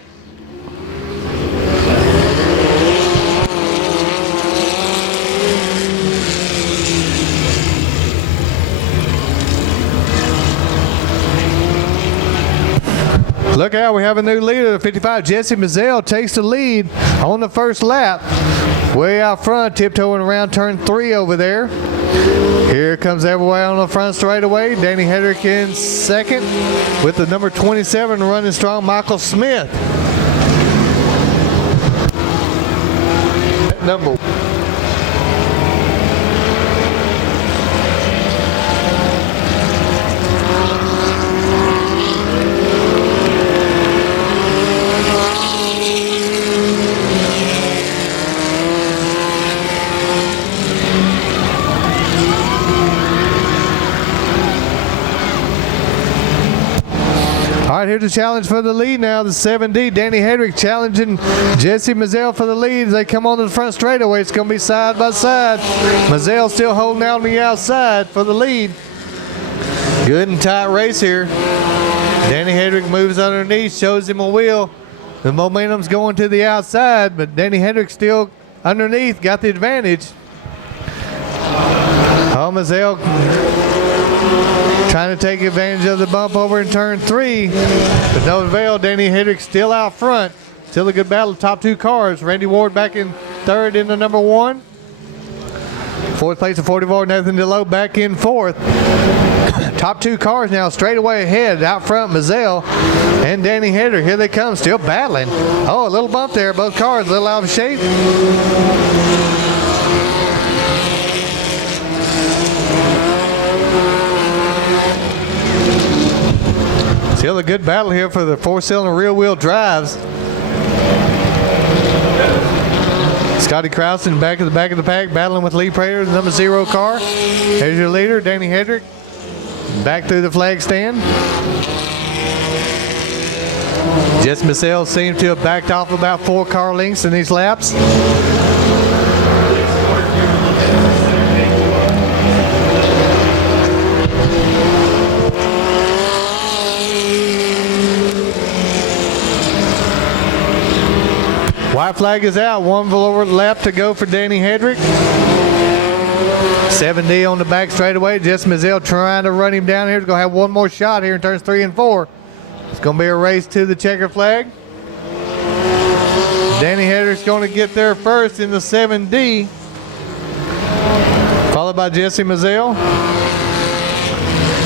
Look out, we have a new leader. The 55, Jesse Mazzell, takes the lead on the first lap. Way out front, tiptoeing around turn 3 over there. Here comes everywhere on the front straightaway. Danny Hedrick in second with the number 27 running strong, Michael Smith. Number All right, here's the challenge for the lead now. The 7D, Danny Hedrick challenging Jesse Mazzell for the lead. As they come on to the front straightaway, it's going to be side by side. Mazzell still holding out on the outside for the lead. Good and tight race here. Danny Hedrick moves underneath, shows him a wheel. The momentum's going to the outside, but Danny Hedrick still underneath, got the advantage. Oh, Mazzell trying to take advantage of the bump over in turn 3, but no avail. Danny Hedrick still out front. Still a good battle. Top 2 cars. Randy Ward back in third in the number 1. Fourth place of 44, Nathan DeLoe back in 4th. Top 2 cars now straight away ahead. Out front, Mazzell and Danny Hedrick. Here they come, still battling. Oh, a little bump there. Both cars a little out of shape. Still a good battle here for the four-cylinder rear-wheel drives. Scotty Crouston back at the back of the pack, battling with Lee Prater, the number 0 car. There's your leader, Danny Hedrick, back through the flag stand. Jess Mazzell seems to have backed off about 4 car lengths in these laps. White flag is out. 1 lower lap to go for Danny Hedrick. 7D on the back straightaway. Jess Mazzell trying to run him down here. He's going to have one more shot here in turns 3 and 4. It's going to be a race to the checker flag. Danny Hedrick's going to get there first in the 7D, followed by Jesse Mazzell.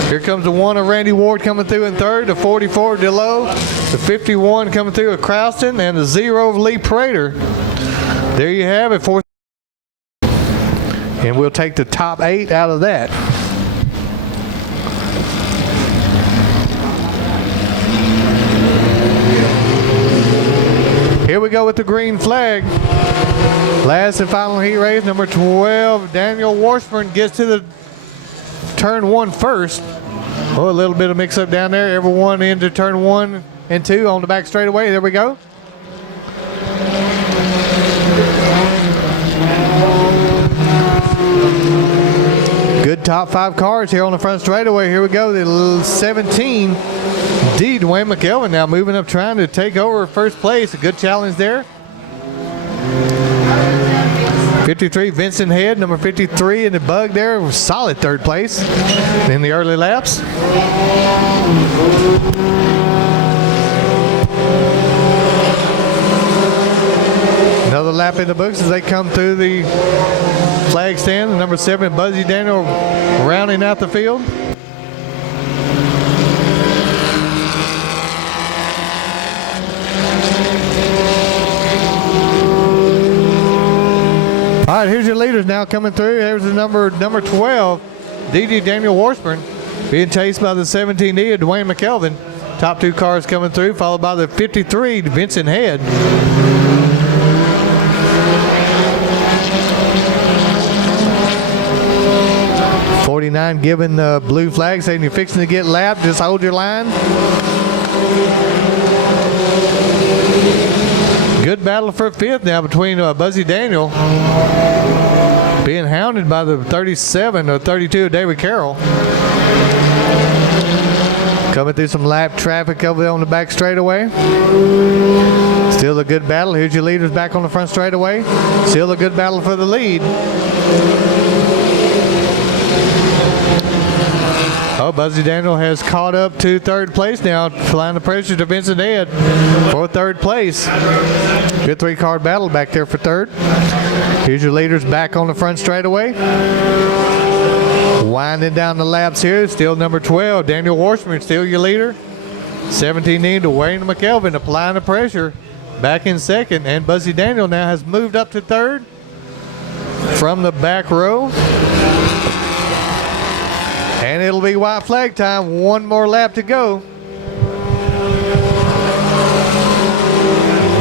Here comes the 1 of Randy Ward coming through in third, the 44 DeLoe, the 51 coming through of Crouston, and the 0 of Lee Prater. There you have it. Fourth. And we'll take the top 8 out of that. Here we go with the green flag. Last and final heat race, number 12, Daniel Washburn gets to the turn 1 first. Oh, a little bit of mix-up down there. Everyone into turn 1 and 2 on the back straightaway. There we go. Good top 5 cars here on the front straightaway. Here we go. The 17 D, Dwayne McElvin now moving up, trying to take over first place. A good challenge there. 53, Vincent Head, number 53 in the bug there. Solid third place in the early laps. Another lap in the books as they come through the flag stand. Number 7, Buzzy Daniel rounding out the field. right, here's your leaders now coming through. There's the number 12, DD Daniel Washburn, being chased by the 17D of Dwayne McKelvin. Top 2 cars coming through, followed by the 53, Vincent Head. '49 giving the blue flag, saying you're fixing to get lapped. Just hold your line. Good battle for 5th now between Buzzy Daniel being hounded by the 37 or 32 of David Carroll. Coming through some lap traffic over there on the back straightaway. Still a good battle. Here's your leaders back on the front straightaway. Still a good battle for the lead. Oh, Buzzy Daniel has caught up to 3rd place now, applying the pressure to Vincent Head for 3rd place. Good 3-car battle back there for 3rd. Here's your leaders back on the front straightaway. Winding down the laps here, still number 12, Daniel Washburn, still your leader. 17 to Wayne McKelvin, applying the pressure back in 2nd, and Buzzy Daniel now has moved up to 3rd from the back row. And it'll be white flag time. One more lap to go.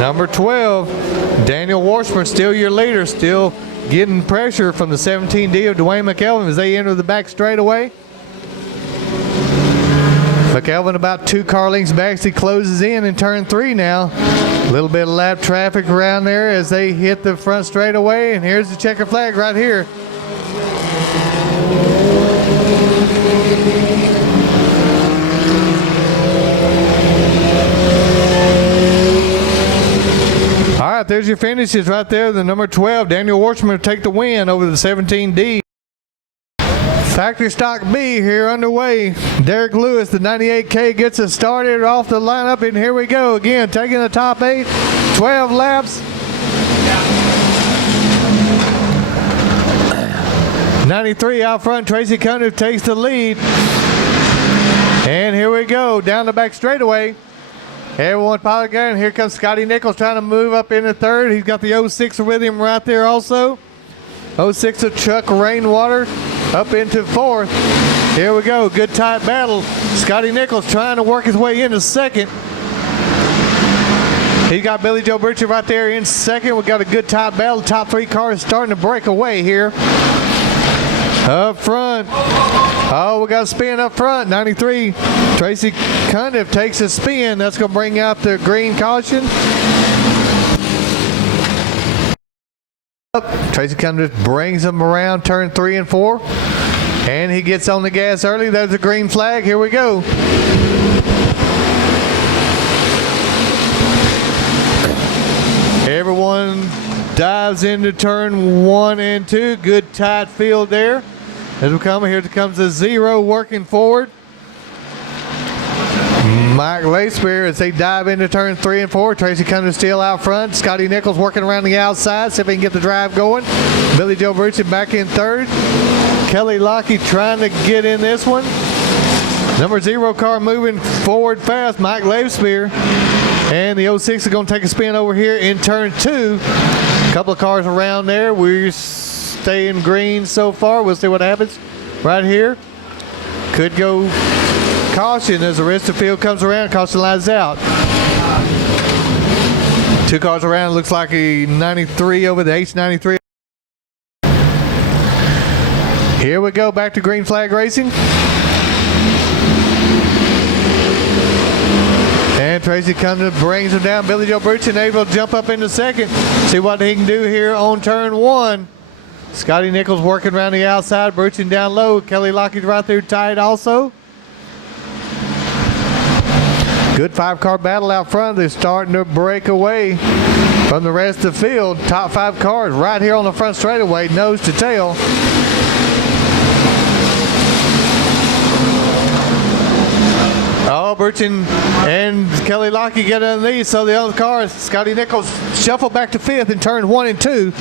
Number 12, Daniel Washburn, still your leader, still getting pressure from the 17D of Dwayne McKelvin as they enter the back straightaway. McKelvin about 2 car lengths back as he closes in turn 3 now. A little bit of lap traffic around there as they hit the front straightaway, and here's the checker flag right here. All right, there's your finishes right there. The number 12, Daniel Washburn, will take the win over the 17D. Factory stock B here underway. Derek Lewis, the 98K, gets us started off the lineup, and here we go again, taking the top 8, 12 laps. 93 out front, Tracy Cundiff takes the lead. And here we go, down the back straightaway. Everyone pilot again. Here comes Scotty Nichols trying to move up into 3rd. He's got the 06 with him right there also. 06 of Chuck Rainwater up into 4th. Here we go, good tight battle. Scotty Nichols trying to work his way into 2nd. He's got Billy Joe Burchett right there in 2nd. We got a good tight battle. Top 3 cars starting to break away here. Up front. Oh, we got a spin up front. 93. Tracy Cundiff takes a spin. That's going to bring out the green caution. Tracy Cundiff brings him around turn 3 and 4. And he gets on the gas early. There's a green flag. Here we go. Everyone dives into turn 1 and 2. Good tight field there. As we come, here comes a 0 working forward. Mike Lacebeer as they dive into turn 3 and 4. Tracy Cundiff still out front. Scotty Nichols working around the outside, see if he can get the drive going. Billy Joe Burchett back in 3rd. Kelly Lockie trying to get in this one. Number 0 car moving forward fast, Mike Lacebeer. And the 06 is going to take a spin over here in turn 2. A couple of cars around there. We're staying green so far. We'll see what happens right here. Could go caution as the rest of the field comes around. Caution lines out. 2 cars around. Looks like a 93 over the H93. Here we go. Back to green flag racing. And Tracy Cundiff brings him down. Billy Joe Burchett able to jump up into 2nd. See what he can do here on turn 1. Scotty Nichols working around the outside. Burchett down low. Kelly Lockie's right there tight also. Good 5-car battle out front. They're starting to break away from the rest of the field. Top 5 cars right here on the front straightaway, nose to tail. Oh, Burchett and Kelly Lockie get underneath, so the other cars, Scotty Nichols shuffle back to 5th in turn 1 and 2.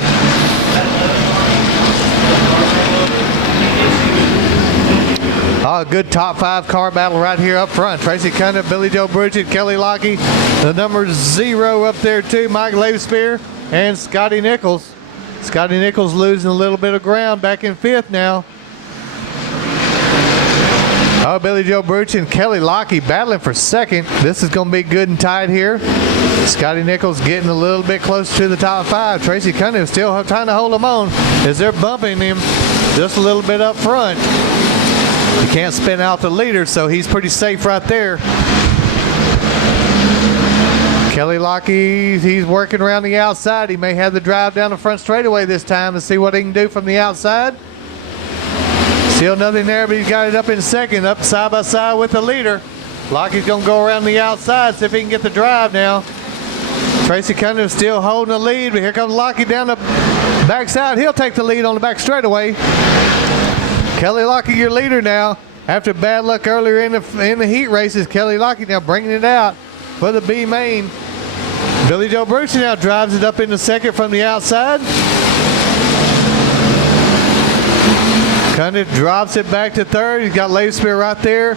Oh, good top 5 car battle right here up front. Tracy Cundiff, Billy Joe Burchett, Kelly Lockie, the number 0 up there too, Mike Lavespear and Scotty Nichols. Scotty Nichols losing a little bit of ground, back in 5th now. Oh, Billy Joe Bruch and Kelly Lockie battling for 2nd. This is going to be good and tight here. Scotty Nichols getting a little bit closer to the top 5. Tracy Cunningham still trying to hold him on as they're bumping him just a little bit up front. He can't spin out the leader, so he's pretty safe right there. Kelly Lockie, he's working around the outside. He may have the drive down the front straightaway this time to see what he can do from the outside. Still nothing there, but he's got it up in 2nd, up side by side with the leader. Lockie's going to go around the outside, see if he can get the drive now. Tracy Cunningham still holding the lead, but here comes Lockie down the backside. He'll take the lead on the back straightaway. Kelly Lockie, your leader now. After bad luck earlier in the heat races, Kelly Lockie now bringing it out for the B main. Billy Joe Bruch now drives it up into 2nd from the outside. Cunningham drops it back to 3rd. He's got Leifspear right there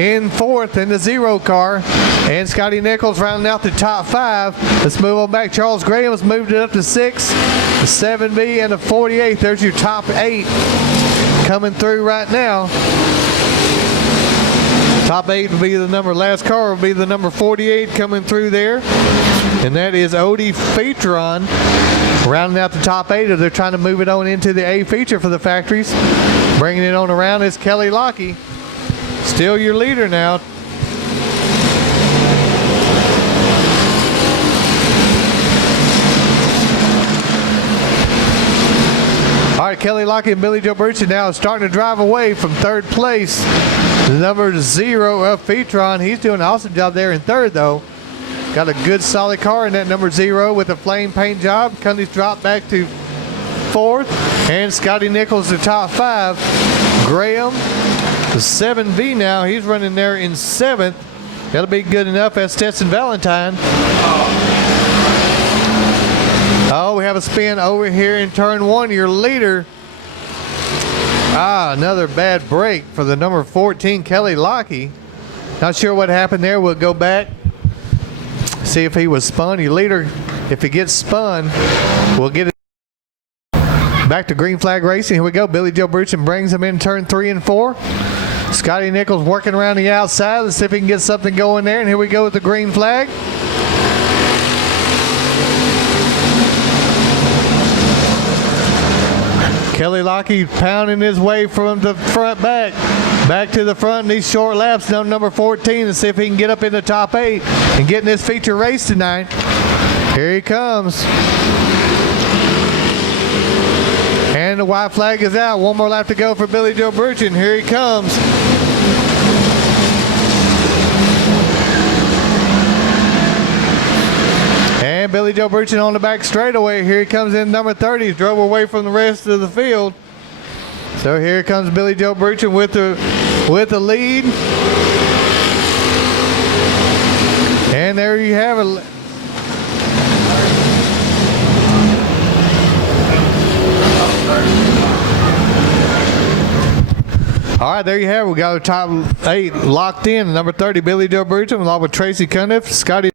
in 4th in the 0 car. And Scotty Nichols rounding out the top 5. Let's move on back. Charles Graham has moved it up to 6th, the 7B, and the 48th. There's your top 8 coming through right now. Top 8 will be the number, last car will be the number 48 coming through there. And that is Odie Featron rounding out the top 8. They're trying to move it on into the A feature for the factories. Bringing it on around is Kelly Lockie. Still your leader now. All right, Kelly Lockie and Billy Joe Bruch now starting to drive away from 3rd place. The number 0 of Featron. He's doing an awesome job there in 3rd, though. Got a good solid car in that number 0 with a flame paint job. Cunningham's dropped back to 4th. And Scotty Nichols, the top 5. Graham, the 7V now. He's running there in 7th. That'll be good enough. That's Stetson Valentine. Oh, we have a spin over here in turn 1. Your leader. Another bad break for the number 14, Kelly Lockie. Not sure what happened there. We'll go back, see if he was spun. Your leader, if he gets spun, we'll get it back to green flag racing. Here we go. Billy Joe Bruch brings him in turn 3 and 4. Scotty Nichols working around the outside. Let's see if he can get something going there. And here we go with the green flag. Kelly Lockie pounding his way from the front back to the front in these short laps. Number 14 to see if he can get up in the top 8 and get in this feature race tonight. Here he comes. And the white flag is out. One more lap to go for Billy Joe Bruch. Here he comes. And Billy Joe Bruch on the back straightaway. Here he comes in number 30. He's drove away from the rest of the field. So here comes Billy Joe Bruch with the lead. And there you have it. All right, there you have it. We got the top 8 locked in. Number 30, Billy Joe Bruch, along with Tracy Cunningham, Scotty.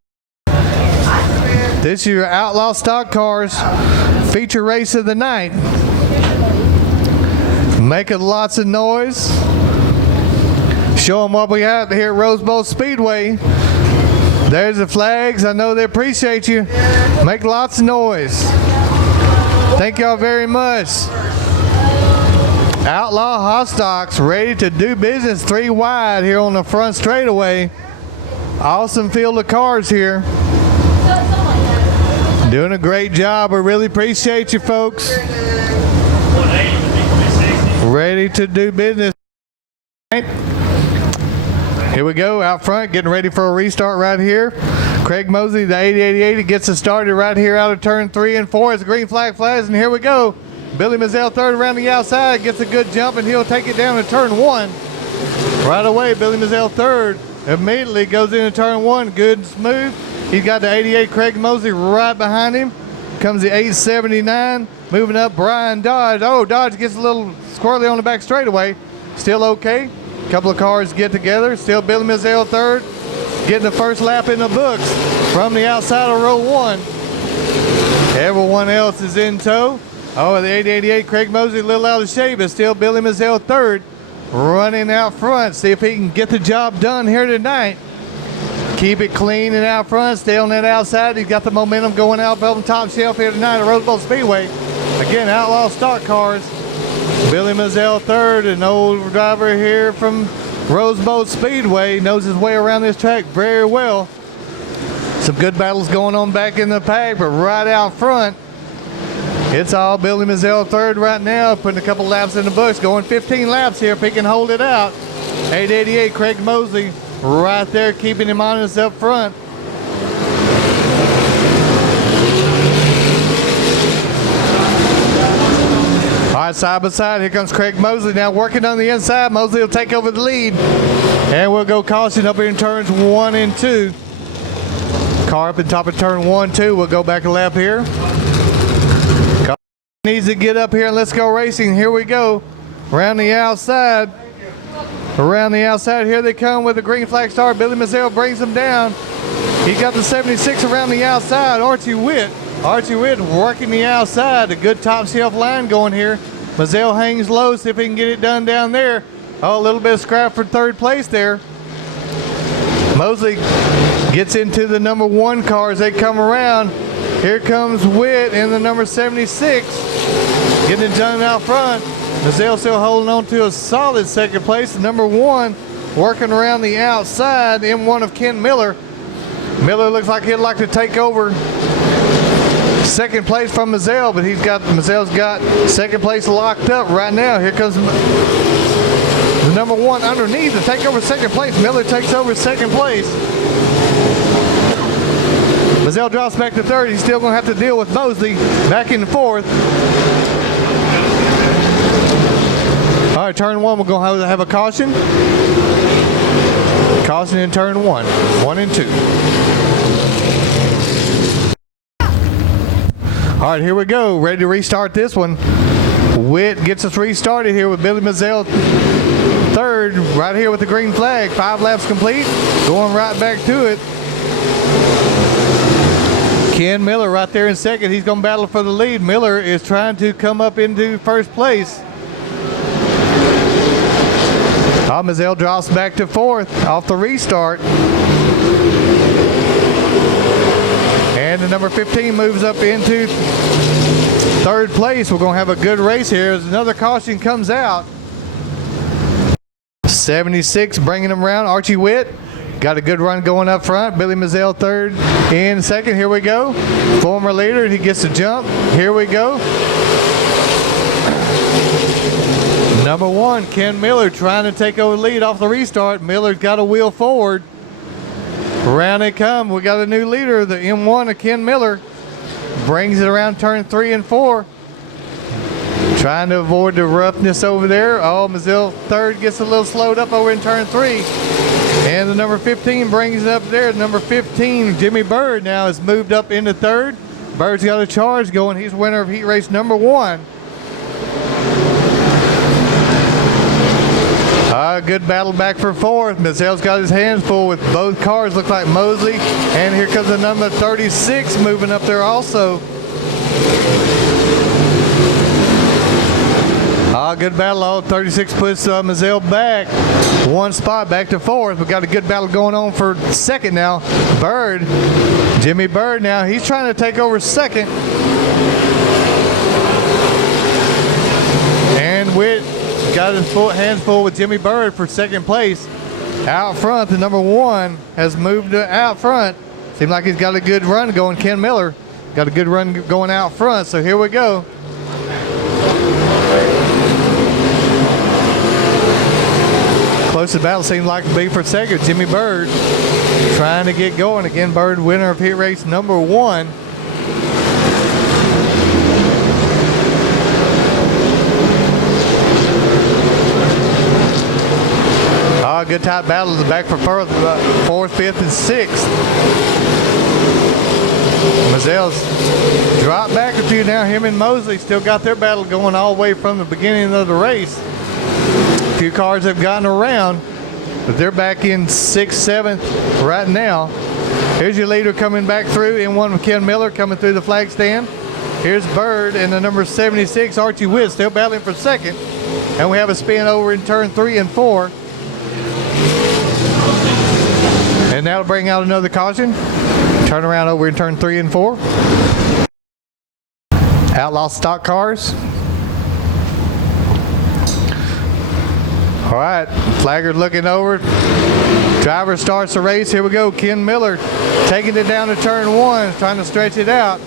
This is your Outlaw Stock Cars feature race of the night. Making lots of noise. Show them what we got here at Rose Bowl Speedway. There's the flags. I know they appreciate you. Make lots of noise. Thank y'all very much. Outlaw Hot Stocks ready to do business 3 wide here on the front straightaway. Awesome field of cars here. Doing a great job. We really appreciate you folks. Ready to do business. Here we go out front, getting ready for a restart right here. Craig Mosley, the 8088, gets us started right here out of turn 3 and 4 as the green flag flies, and here we go. Billy Mazzell third around the outside, gets a good jump, and he'll take it down to turn 1. Right away, Billy Mazzell third immediately goes into turn 1, good and smooth. He's got the 88 Craig Mosley right behind him. Comes the 879, moving up Brian Dodge. Oh, Dodge gets a little squirrely on the back straightaway. Still okay. A couple of cars get together. Still Billy Mazzell third, getting the first lap in the books from the outside of row 1. Everyone Everyone else is in tow. Oh, the 888, Craig Mosley, a little out of shape, but still Billy Mazzell third, running out front. See if he can get the job done here tonight. Keep it clean and out front. Stay on that outside. He's got the momentum going out on the top shelf here tonight at Bowl Speedway. Again, outlaw stock cars. Billy Mazzell third, an old driver here from Bowl Speedway, knows his way around this track very well. Some good battles going on back in the pack, but right out front, it's all Billy Mazzell third right now, putting a couple laps in the books, going 15 laps here if he can hold it out. 888, Craig Mosley right there, keeping him honest up front. All right, side by side, here comes Craig Mosley now working on the inside. Mosley will take over the lead. And we'll go caution up here in turns 1 and 2. Car up in top of turn 1, 2. We'll go back a lap here. Car needs to get up here and let's go racing. Here we go. Around the outside. Around the outside, here they come with the green flag start. Billy Mazzell brings them down. He got the 76 around the outside. Archie Witt working the outside. A good top shelf line going here. Mazzell hangs low, see if he can get it done down there. Oh, a little bit of scrap for third place there. Mosley gets into the number 1 car as they come around. Here comes Witt in the number 76. Getting it done out front. Mazzell still holding on to a solid second place. The number 1 working around the outside. M1 of Ken Miller. Miller looks like he'd like to take over second place from Mazzell, but Mazzell's got second place locked up right now. Here comes the number 1 underneath to take over second place. Miller takes over second place. Mazzell drops back to third. He's still going to have to deal with Mosley back in fourth. All right, turn 1, we're going to have a caution. Caution in turn 1, 1 and 2. All right, here we go. Ready to restart this one. Witt gets us restarted here with Billy Mazzell third, right here with the green flag. 5 laps complete. Going right back to it. Ken Miller right there in second. He's going to battle for the lead. Miller is trying to come up into first place. Mazzell drops back to fourth off the restart. And the number 15 moves up into third place. We're going to have a good race here as another caution comes out. 76 bringing them around. Archie Witt got a good run going up front. Billy Mazzell third in second. Here we go. Former leader, he gets a jump. Here we go. Number 1, Ken Miller trying to take over the lead off the restart. Miller's got a wheel forward. Around they come. We got a new leader, the M1 of Ken Miller. Brings it around turn 3 and 4. Trying to avoid the roughness over there. Oh, Mazzell third gets a little slowed up over in turn 3. And the number 15 brings it up there. Number 15, Jimmy Bird, now has moved up into third. Bird's got a charge going. He's winner of heat race number 1. Good battle back for fourth. Mazzell's got his hands full with both cars. Look like Mosley. And here comes the number 36 moving up there also. Good battle. All 36 puts Mazzell back 1 spot back to fourth. We got a good battle going on for second now. Bird, Jimmy Bird now. He's trying to take over second. And Witt got his hands full with Jimmy Bird for second place. Out front, the number 1 has moved out front. Seems like he's got a good run going. Ken Miller got a good run going out front. So here we go. Closest battle seemed like to be for second. Jimmy Bird trying to get going. Again, Bird winner of heat race number 1. Good tight battles back for fourth, 5th, and 6th. Mazzell's dropped back a few now. Him and Mosley still got their battle going all the way from the beginning of the race. A few cars have gotten around, but they're back in 6th, 7th right now. Here's your leader coming back through. M1 with Ken Miller coming through the flag stand. Here's Bird and the number 76, Archie Witt, still battling for second. And we have a spin over in turn 3 and 4. And that'll bring out another caution. Turn around over in turn 3 and 4. Outlaw stock cars. All right, flagger looking over. Driver starts the race. Here we go. Ken Miller taking it down to turn 1, trying to stretch it out.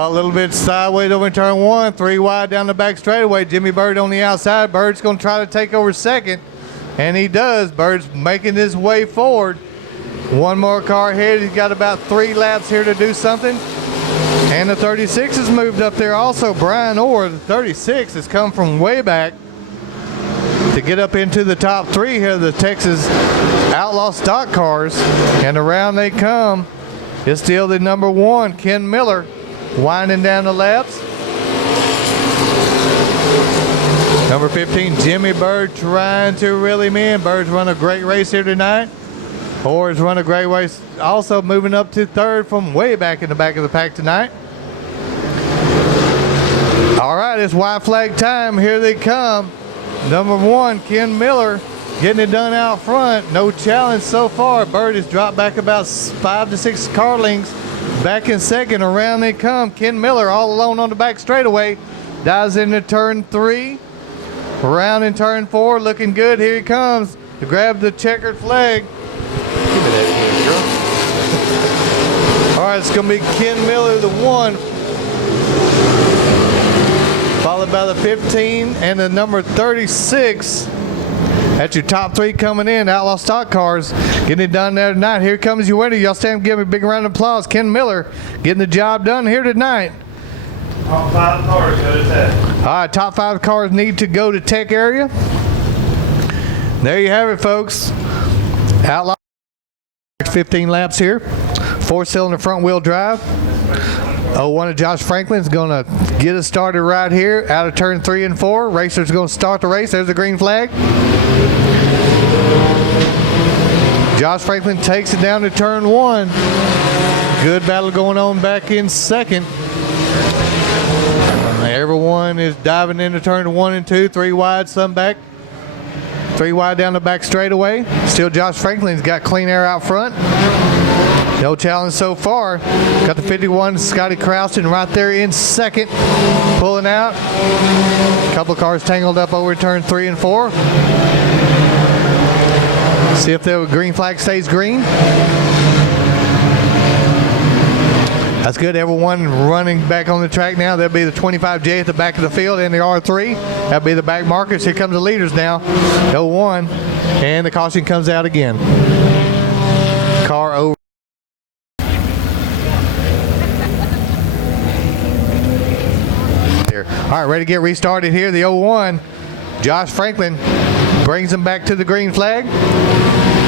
A little bit sideways over in turn 1, 3 wide down the back straightaway. Jimmy Bird on the outside. Bird's going to try to take over second, and he does. Bird's making his way forward. One more car ahead. He's got about 3 laps here to do something. And the 36 has moved up there also. Brian Orr, the 36, has come from way back to get up into the top 3 here of the Texas Outlaw stock cars. And around they come. It's still the number 1, Ken Miller, winding down the laps. Number 15, Jimmy Bird, trying to reel him in. Bird's run a great race here tonight. Orr's run a great race, also moving up to 3rd from way back in the back of the pack tonight. All right, it's white flag time. Here they come. Number 1, Ken Miller, getting it done out front. No challenge so far. Bird has dropped back about 5 to 6 car lengths. Back in second. Around they come. Ken Miller all alone on the back straightaway. Dives into turn 3. Around in turn 4. Looking good. Here he comes to grab the checkered flag. Give me that again, girl. All right, it's going to be Ken Miller, the 1. Followed by the 15 and the number 36. That's your top 3 coming in. Outlaw stock cars getting it done there tonight. Here comes your winner. Y'all stand and give me a big round of applause. Ken Miller getting the job done here tonight. Top 5 cars go to Tech. All right, top 5 cars need to go to Tech area. There you have it, folks. Outlaw 15 laps here. 4-cylinder front wheel drive. 01 of Josh Franklin is going to get us started right here out of turn 3 and 4. Racer's going to start the race. There's the green flag. Josh Franklin takes it down to turn 1. Good battle going on back in second. Everyone is diving into turn 1 and 2. 3 wide, some back. 3 wide down the back straightaway. Still Josh Franklin's got clean air out front. No challenge so far. Got the 51, Scotty Crouston right there in second. Pulling out. A couple of cars tangled up over turn 3 and 4. See if the green flag stays green. That's good. Everyone running back on the track now. There'll be the 25J at the back of the field and the R3. That'll be the back markers. Here comes the leaders now. 01. And the caution comes out again. Car over. All right, ready to get restarted here. The 01, Josh Franklin brings them back to the green flag.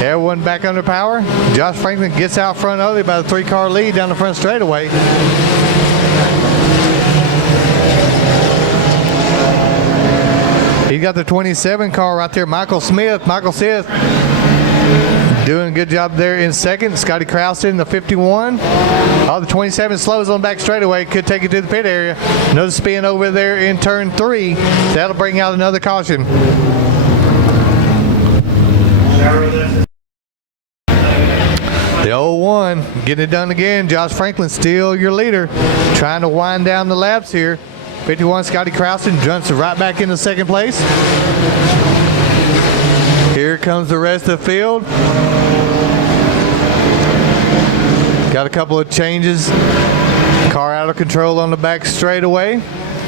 Everyone back under power. Josh Franklin gets out front early by the 3-car lead down the front straightaway. He got the 27 car right there, Michael Smith. Michael Smith doing a good job there in second. Scotty Crouston, the 51. The 27 slows on back straightaway. Could take it to the pit area. Another spin over there in turn 3. That'll bring out another caution. The 01 getting it done again. Josh Franklin still your leader. Trying to wind down the laps here. 51 Scotty Crouston jumps right back into second place. Here comes the rest of the field. Got a couple of changes. Car out of control on the back straightaway.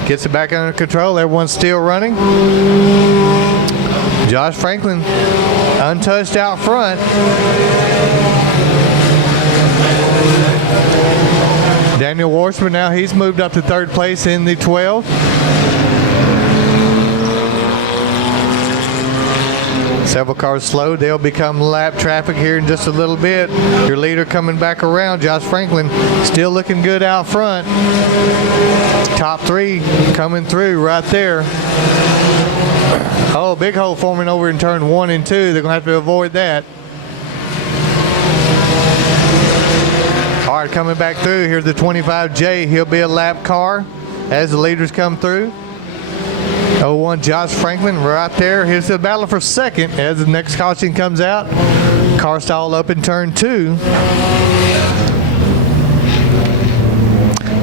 Gets it back under control. Everyone's still running. Josh Franklin untouched out front. Daniel Warsman now, he's moved up to 3rd place in the 12. Several cars slowed. They'll become lap traffic here in just a little bit. Your leader coming back around, Josh Franklin, still looking good out front. Top 3 coming through right there. Oh, big hole forming over in turn 1 and 2. They're going to have to avoid that. coming back through. Here's the 25J. He'll be a lap car as the leaders come through. 01 Josh Franklin right there. Here's the battle for second as the next caution comes out. Car stall up in turn 2.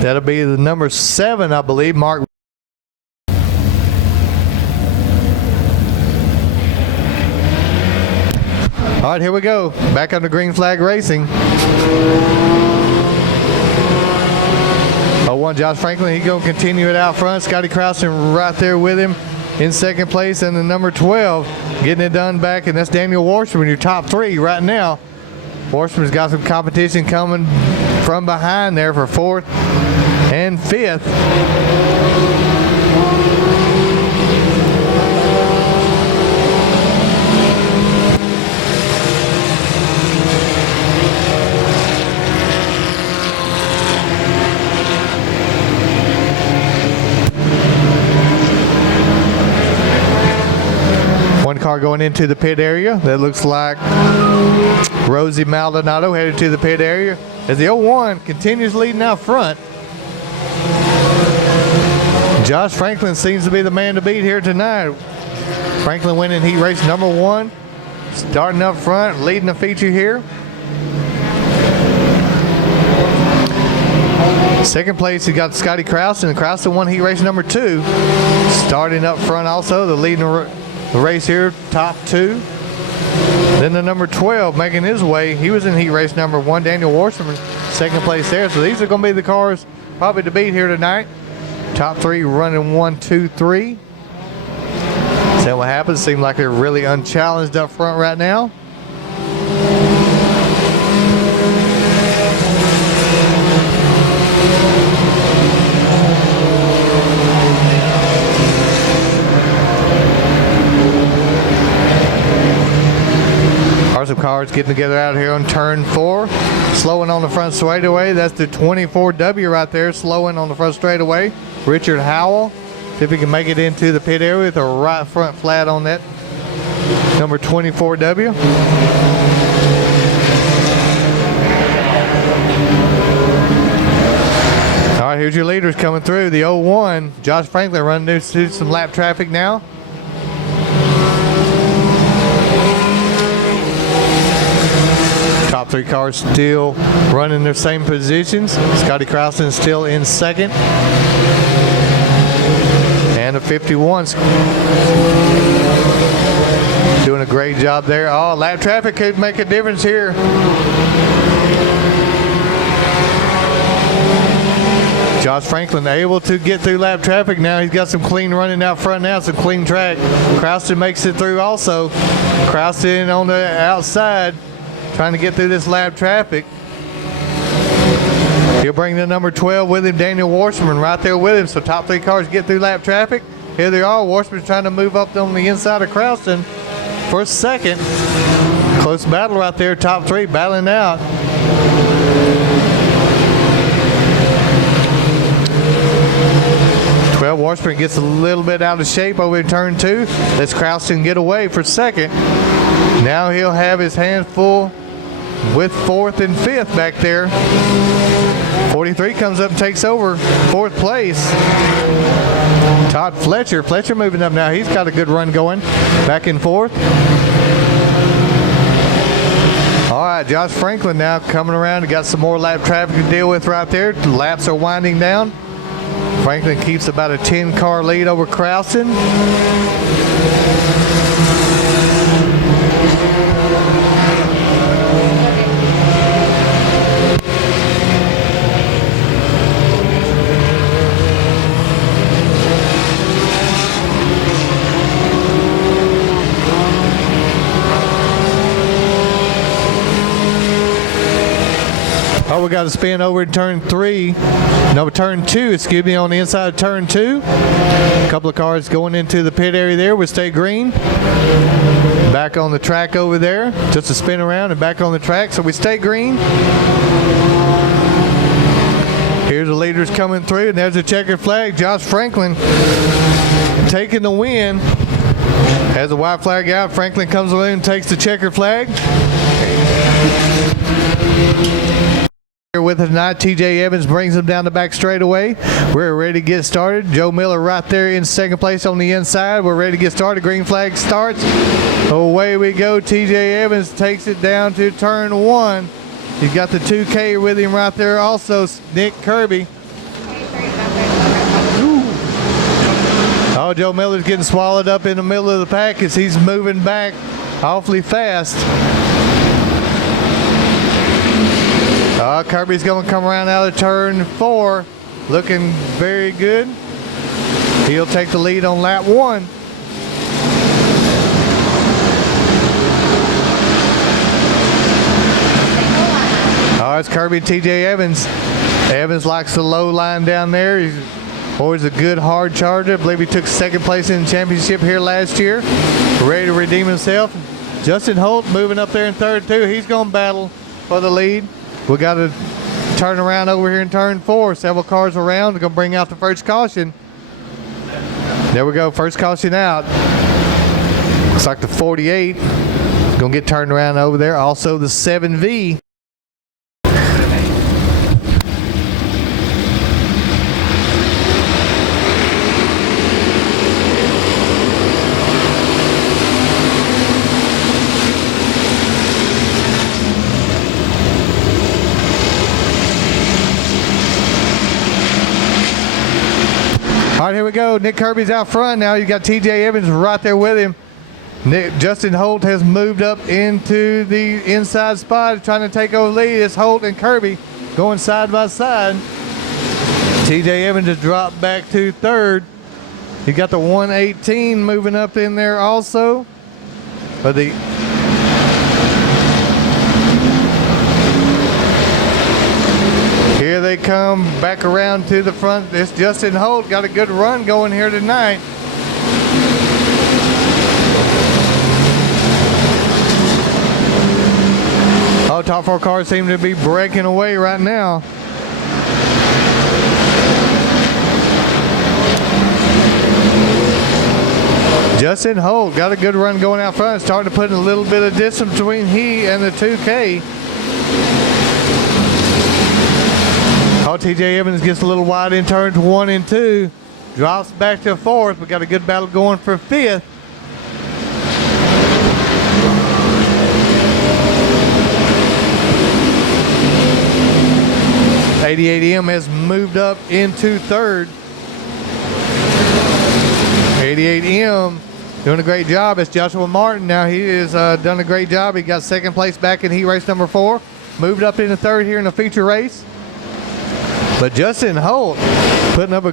That'll be the number 7, I believe, Mark. All right, here we go. Back under green flag racing. 01 Josh Franklin, he's going to continue it out front. Scotty Crowson right there with him in second place. And the number 12 getting it done back, and that's Daniel Warshman, your top 3 right now. Warshman's got some competition coming from behind there for 4th and 5th. One car going into the pit area. That looks like Rosie Maldonado headed to the pit area as the 01 continues leading out front. Josh Franklin seems to be the man to beat here tonight. Franklin winning heat race number 1, starting up front, leading the feature here. Second place, he got Scotty Crowson. Crowson won heat race number 2, starting up front also, the leading the race here, top 2. Then the number 12 making his way. He was in heat race number 1, Daniel Warshman, second place there. So these are going to be the cars probably to beat here tonight. Top 3 running 1, 2, 3. See what happens. Seems like they're really unchallenged up front right now. Some cars getting together out here on turn 4, slowing on the front straightaway. That's the 24W right there, slowing on the front straightaway. Richard Howell, see if he can make it into the pit area with a right front flat on that number 24W. All right, here's your leaders coming through. The 01 Josh Franklin running into some lap traffic now. Top 3 cars still running their same positions. Scotty Crowson still in second. And the 51's doing a great job there. Oh, lap traffic could make a difference here. Josh Franklin able to get through lap traffic now. He's got some clean running out front now, some clean track. Crowson makes it through also. Crowson on the outside, trying to get through this lap traffic. He'll bring the number 12 with him, Daniel Warshman, right there with him. So top 3 cars get through lap traffic. Here they are. Warshman's trying to move up on the inside of Crowson for a second. Close battle right there. Top 3 battling out. Warshman gets a little bit out of shape over in turn 2. Lets Crowson get away for second. Now he'll have his hands full with 4th and 5th back there. 43 comes up and takes over 4th place. Todd Fletcher. Fletcher moving up now. He's got a good run going. Back in 4th. All right, Josh Franklin now coming around. Got some more lap traffic to deal with right there. The laps are winding down. Franklin keeps about a 10-car lead over Crowson. Oh, we got to spin over in turn 3. No, turn 2, excuse me, on the inside of turn 2. A couple of cars going into the pit area there. We'll stay green. Back on the track over there. Just a spin around and back on the track. So we stay green. Here's the leaders coming through, and there's a checkered flag. Josh Franklin taking the win. Has the white flag out. Franklin comes in and takes the checkered flag. Here with us tonight. TJ Evans brings them down the back straightaway. We're ready to get started. Joe Miller right there in second place on the inside. We're ready to get started. Green flag starts. Away we go. TJ Evans takes it down to turn 1. He's got the 2K with him right there also, Nick Kirby. Oh, Joe Miller's getting swallowed up in the middle of the pack as he's moving back awfully fast. Kirby's going to come around out of turn 4, looking very good. He'll take the lead on lap 1. It's Kirby and TJ Evans. Evans likes the low line down there. He's always a good hard charger. I believe he took second place in the championship here last year. Ready to redeem himself. Justin Holt moving up there in third too. He's going to battle for the lead. We got to turn around over here in turn 4. Several cars around. We're going to bring out the first caution. There we go. First caution out. Looks like the 48. Going to get turned around over there. Also the 7V. All right, here we go. Nick Kirby's out front now. You got TJ Evans right there with him. Justin Holt has moved up into the inside spot, trying to take over the lead. It's Holt and Kirby going side by side. TJ Evans has dropped back to third. You got the 118 moving up in there also. But here they come back around to the front. This Justin Holt got a good run going here tonight. Oh, top 4 cars seem to be breaking away right now. Justin Holt got a good run going out front. Starting to put a little bit of distance between he and the 2K. Oh, TJ Evans gets a little wide in turns 1 and 2. Drops back to 4th. We got a good battle going for 5th. .88M has moved up into 3rd. 88M doing a great job. It's Joshua Martin now. He has done a great job. He got 2nd place back in heat race number 4. Moved up into 3rd here in the feature race. But Justin Holt putting up a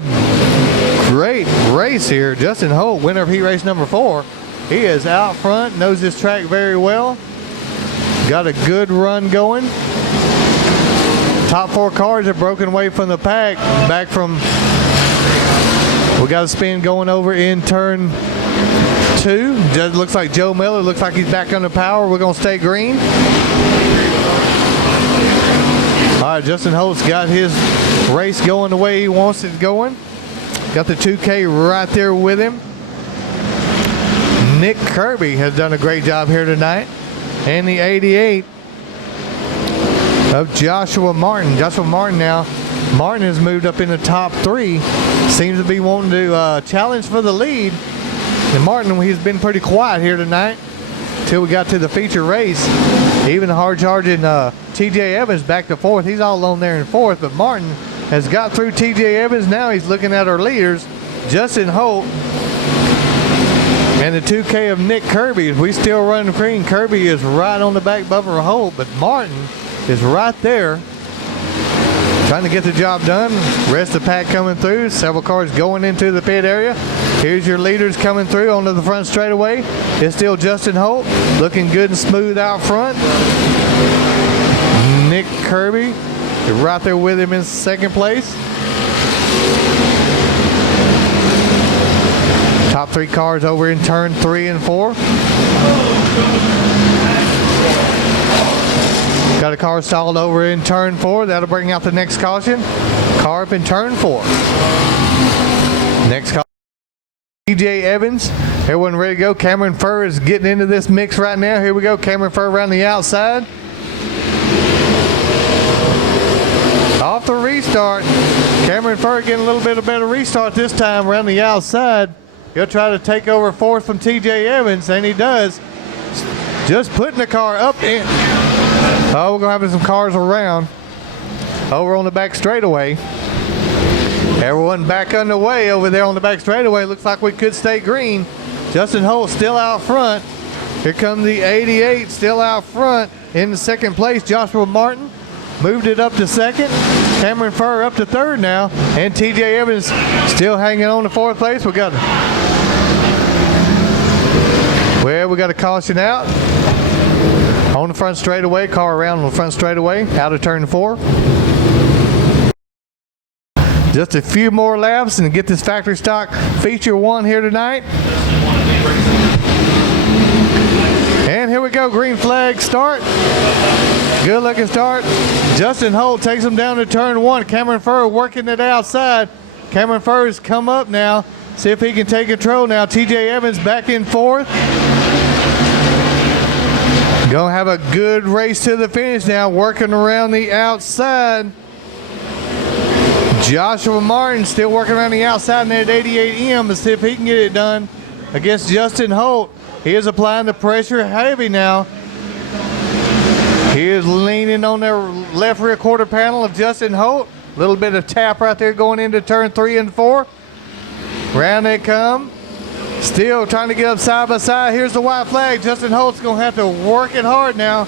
great race here. Justin Holt, winner of heat race number 4. He is out front, knows this track very well. Got a good run going. Top 4 cars have broken away from the pack. Back from, we got a spin going over in turn 2. Just looks like Joe Miller, looks like he's back under power. We're going to stay green. All right, Justin Holt's got his race going the way he wants it going. Got the 2K right there with him. Nick Kirby has done a great job here tonight. And the 88 of Joshua Martin. Joshua Martin now. Martin has moved up in the top 3. Seems to be wanting to challenge for the lead. And Martin, he's been pretty quiet here tonight until we got to the feature race. Even hard charging TJ Evans back to 4th. He's all alone there in 4th, but Martin has got through TJ Evans. Now he's looking at our leaders, Justin Holt and the 2K of Nick Kirby. We still running green. Kirby is right on the back bumper of Holt, but Martin is right there trying to get the job done. Rest of the pack coming through. Several cars going into the pit area. Here's your leaders coming through onto the front straightaway. It's still Justin Holt looking good and smooth out front. Nick Kirby right there with him in 2nd place. Top 3 cars over in turn 3 and 4. Got a car stalled over in turn 4. That'll bring out the next caution. Car up in turn 4. Next caution. TJ Evans. Everyone ready to go. Cameron Furr is getting into this mix right now. Here we go. Cameron Furr around the outside. Off the restart. Cameron Furr getting a little bit of better restart this time around the outside. He'll try to take over fourth from TJ Evans, and he does. Just putting the car up in. Oh, we're going to have some cars around. Over on the back straightaway. Everyone back underway over there on the back straightaway. Looks like we could stay green. Justin Holt still out front. Here comes the 88 still out front in the second place. Joshua Martin moved it up to second. Cameron Furr up to third now. And TJ Evans still hanging on to fourth place. We got a caution out. On the front straightaway, car around on the front straightaway, out of turn 4. Just a few more laps and get this factory stock feature 1 here tonight. And here we go, green flag start. Good looking start. Justin Holt takes him down to turn 1. Cameron Furr working it outside. Cameron Furr has come up now. See if he can take control now. TJ Evans back in fourth. Gonna have a good race to the finish now, working around the outside. Joshua Martin still working around the outside in that 88M to see if he can get it done against Justin Holt. He is applying the pressure heavy now. He is leaning on the left rear quarter panel of Justin Holt. A little bit of tap right there going into turn 3 and 4. Round they come. Still trying to get up side by side. Here's the white flag. Justin Holt's going to have to work it hard now.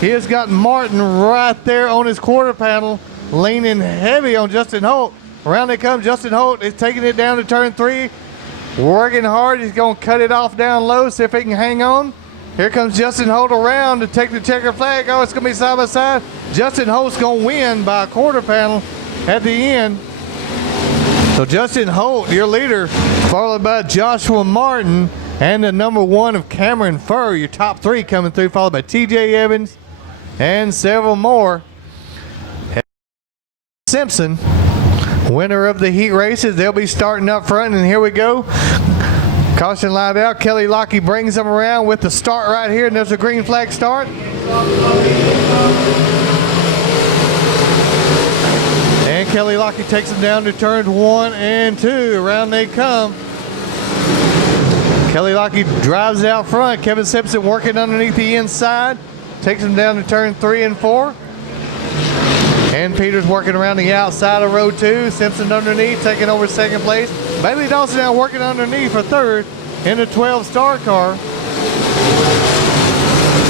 He has got Martin right there on his quarter panel, leaning heavy on Justin Holt. Around they come. Justin Holt is taking it down to turn 3. Working hard. He's going to cut it off down low, see if he can hang on. Here comes Justin Holt around to take the checker flag. Oh, it's going to be side by side. Justin Holt's going to win by a quarter panel at the end. So Justin Holt, your leader, followed by Joshua Martin and the number 1 of Cameron Furr. Your top 3 coming through, followed by TJ Evans and several more. Simpson, winner of the heat races. They'll be starting up front, and here we go. Caution light out. Kelly Lockie brings them around with the start right here, and there's a green flag start. And Kelly Lockie takes them down to turns 1 and 2. Around they come. Kelly Lockie drives out front. Kevin Simpson working underneath the inside. Takes them down to turn 3 and 4. And Peters working around the outside of row 2. Simpson underneath, taking over second place. Bailey Dawson now working underneath for third in the 12 star car.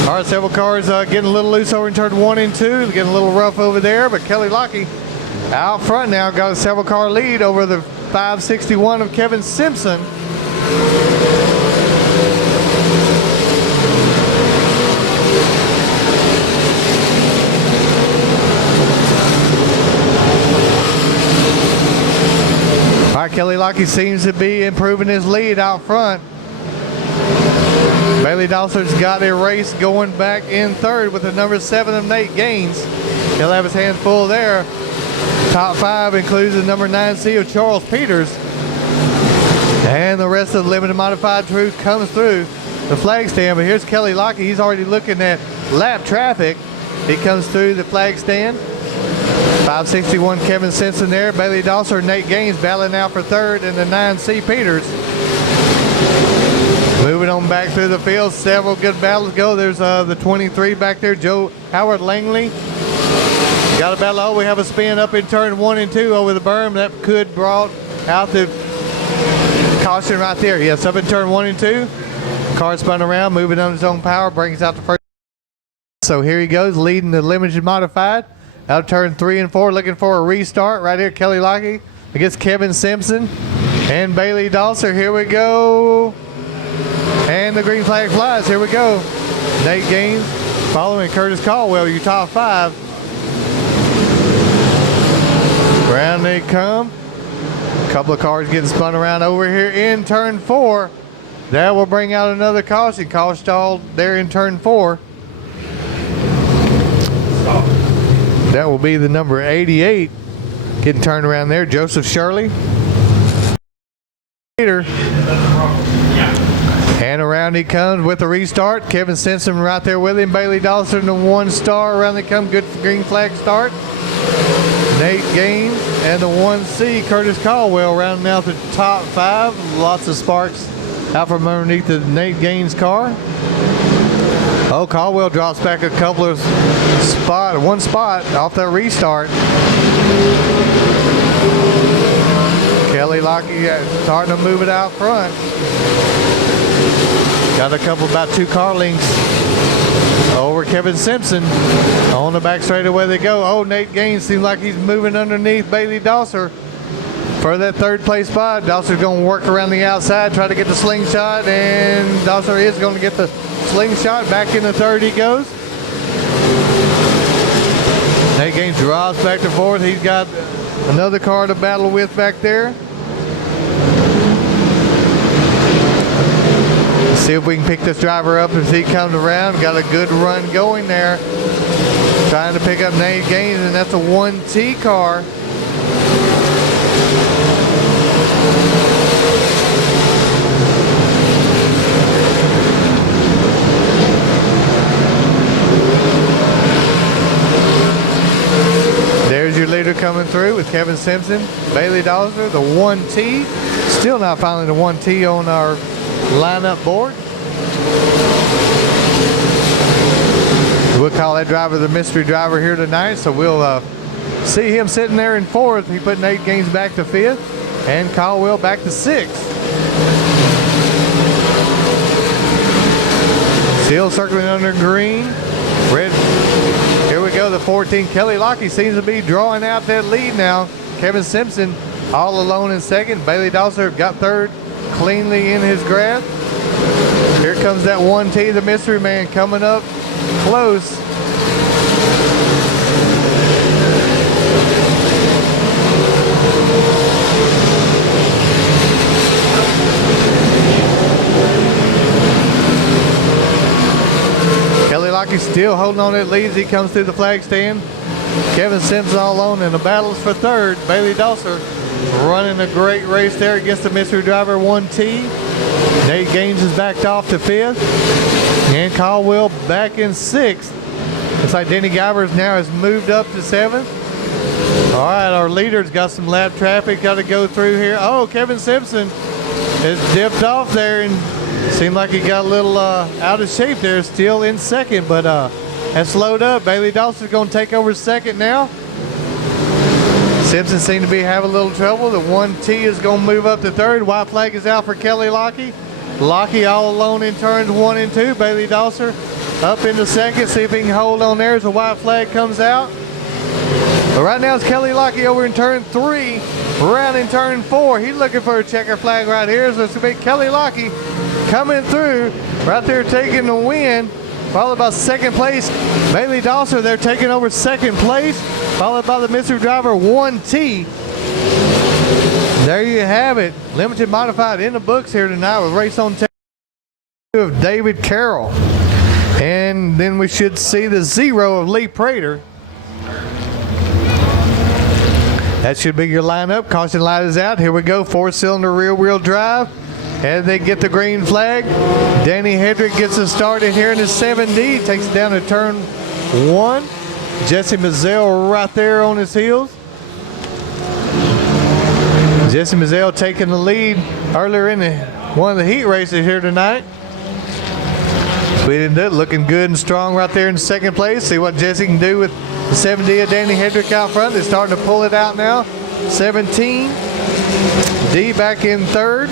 All right, several cars getting a little loose over in turn 1 and 2. Getting a little rough over there, but Kelly Lockie out front now, got a several car lead over the 561 of Kevin Simpson. All right, Kelly Lockie seems to be improving his lead out front. Bailey Dawson's got a race going back in third with the number 7 of Nate Gaines. He'll have his hands full there. Top 5 includes the number 9C of Charles Peters. And the rest of the limited modified crew comes through the flag stand. But here's Kelly Lockie. He's already looking at lap traffic. He comes through the flag stand. 561 Kevin Simpson there. Bailey Dawson, Nate Gaines battling out for third, and the 9C Peters. Moving on back through the field. Several good battles go. There's the 23 back there, Joe Howard Langley. Got a battle. Oh, we have a spin up in turn 1 and 2 over the berm. That could brought out the caution right there. Yes, up in turn 1 and 2. Car spun around, moving on his own power, brings out the first. So here he goes, leading the limited modified. Out of turn 3 and 4, looking for a restart. Right here, Kelly Lockie against Kevin Simpson and Bailey Dawson. Here we go. And the green flag flies. Here we go. Nate Gaines following Curtis Caldwell, your top 5. Round they come. A couple of cars getting spun around over here in turn 4. That will bring out another caution. Car stalled there in turn 4. That will be the number 88 getting turned around there. Joseph Shirley. And around he comes with a restart. Kevin Simpson right there with him. Bailey Dawson, the 1 star. Around they come. Good green flag start. Nate Gaines and the 1C, Curtis Caldwell, rounding out the top 5. Lots of sparks out from underneath the Nate Gaines car. Oh, Caldwell drops back a couple of one spot off that restart. Kelly Lockie starting to move it out front. Got a couple, about 2 car lengths over Kevin Simpson. On the back straightaway they go. Oh, Nate Gaines seems like he's moving underneath Bailey Dosser for that 3rd place spot. Dosser's going to work around the outside, try to get the slingshot, and Dosser is going to get the slingshot. Back in the 3rd he goes. Nate Gaines drives back to 4th. He's got another car to battle with back there. Let's see if we can pick this driver up as he comes around. Got a good run going there. Trying to pick up Nate Gaines, and that's a 1T car. There's your leader coming through with Kevin Simpson, Bailey Dosser, the 1T. Still not finding the 1T on our lineup board. We'll call that driver the mystery driver here tonight, so we'll see him sitting there in 4th. He put Nate Gaines back to 5th and Caldwell back to 6th. Still circling under green. Red. Here we go, the 14. Kelly Lockie seems to be drawing out that lead now. Kevin Simpson all alone in 2nd. Bailey Dosser got 3rd cleanly in his grasp. Here comes that 1T, the mystery man, coming up close. Kelly Lockie still holding on that lead as he comes through the flag stand. Kevin Simpson all alone in the battles for 3rd. Bailey Dosser running a great race there against the mystery driver 1T. Nate Gaines is backed off to 5th. And Caldwell back in 6th. Looks like Denny Givers now has moved up to 7th. All right, our leader's got some lap traffic got to go through here. Oh, Kevin Simpson has dipped off there and seemed like he got a little out of shape there. Still in 2nd, but has slowed up. Bailey Dawson's going to take over 2nd now. Simpson seemed to be having a little trouble. The 1T is going to move up to 3rd. White flag is out for Kelly Lockie. Lockie all alone in turns 1 and 2. Bailey Dosser up into 2nd. See if he can hold on there as the white flag comes out. But right now it's Kelly Lockie over in turn 3. Around in turn 4. He's looking for a checker flag right here. So it's going to be Kelly Lockie coming through. Right there taking the win. Followed by 2nd place, Bailey Dosser. They're taking over 2nd place. Followed by the mystery driver 1T. There you have it. Limited modified in the books here tonight with race on tape of David Carroll. And then we should see the 0 of Lee Prater. That should be your lineup. Caution light is out. Here we go. 4-cylinder rear wheel drive. And they get the green flag. Danny Hedrick gets us started here in his 7D. Takes it down to turn 1. Jesse Mazzell right there on his heels. Jesse Mazzell taking the lead earlier in one of the heat races here tonight. Sweden Dutt looking good and strong right there in 2nd place. See what Jesse can do with the 7D of Danny Hedrick out front. They're starting to pull it out now. 17. D back in 3rd.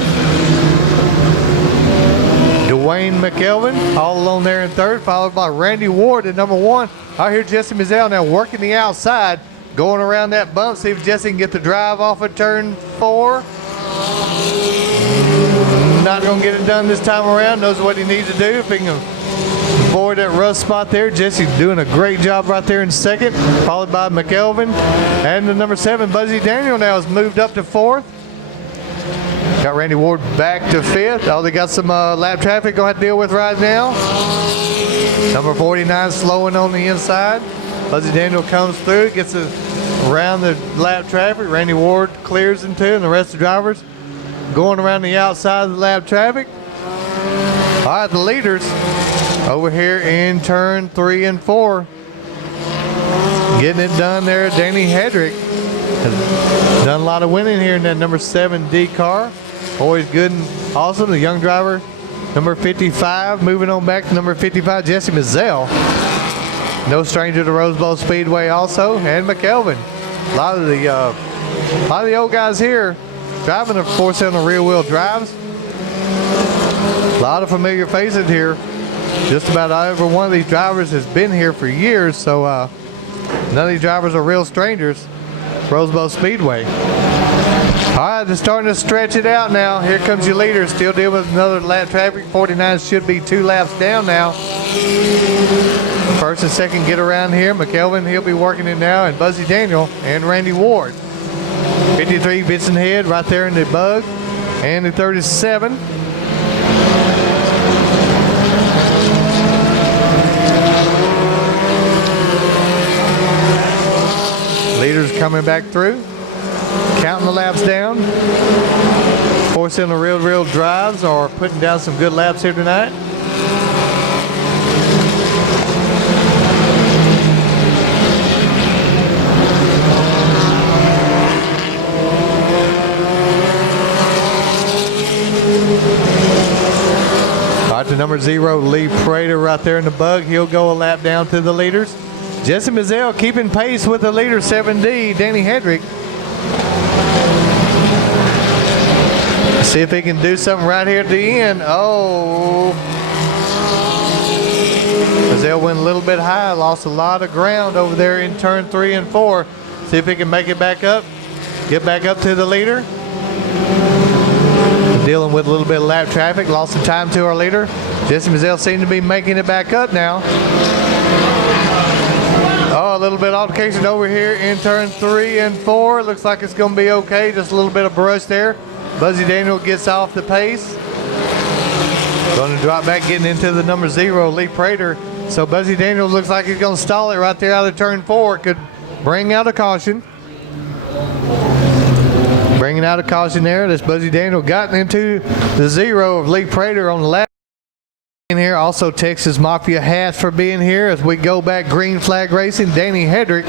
Dwayne McElvin all alone there in 3rd, followed by Randy Ward at number 1. I hear Jesse Mazzell now working the outside, going around that bump, see if Jesse can get the drive off of turn 4. Not going to get it done this time around. Knows what he needs to do if he can avoid that rust spot there. Jesse's doing a great job right there in 2nd, followed by McElvin. And the number 7, Buzzy Daniel, now has moved up to 4th. Got Randy Ward back to 5th. Oh, they got some lap traffic going to have to deal with right now. Number 49 slowing on the inside. Buzzy Daniel comes through, gets around the lap traffic. Randy Ward clears into, and the rest of the drivers going around the outside of the lap traffic. All right, the leaders over here in turn 3 and 4. Getting it done there, Danny Hedrick has done a lot of winning here in that number 7D car. Always good and awesome. The young driver, number 55, moving on back to number 55, Jesse Mizell. No stranger to Bowl Speedway also, and McKelvin. A lot of the old guys here driving a 4-cylinder rear wheel drives. A lot of familiar faces here. Just about every one of these drivers has been here for years, so none of these drivers are real strangers. Bowl Speedway. All right, they're starting to stretch it out now. Here comes your leader, still dealing with another lap traffic. 49 should be 2 laps down now. First and second get around here. McKelvin, he'll be working it now, and Buzzy Daniel and Randy Ward. 53 Vincent Head right there in the bug, and the 37. Leaders coming back through, counting the laps down. 4-cylinder real drives are putting down some good laps here tonight. All right, the number 0, Lee Prater right there in the bug. He'll go a lap down to the leaders. Jesse Mizell keeping pace with the leader, 7D, Danny Hedrick. See if he can do something right here at the end. Oh. Mizell went a little bit high, lost a lot of ground over there in turn 3 and 4. See if he can make it back up, get back up to the leader. Dealing with a little bit of lap traffic, lost some time to our leader. Jesse Mizell seems to be making it back up now. Oh, a little bit of altercation over here in turn 3 and 4. Looks like it's going to be okay. Just a little bit of brush there. Buzzy Daniel gets off the pace. Going to drop back, getting into the number 0, Lee Prater. So Buzzy Daniel looks like he's going to stall it right there out of turn 4. Could bring out a caution. Bringing out a caution there. This Buzzy Daniel got into the 0 of Lee Prater on the left. In here, also Texas Mafia hat for being here as we go back green flag racing. Danny Hedrick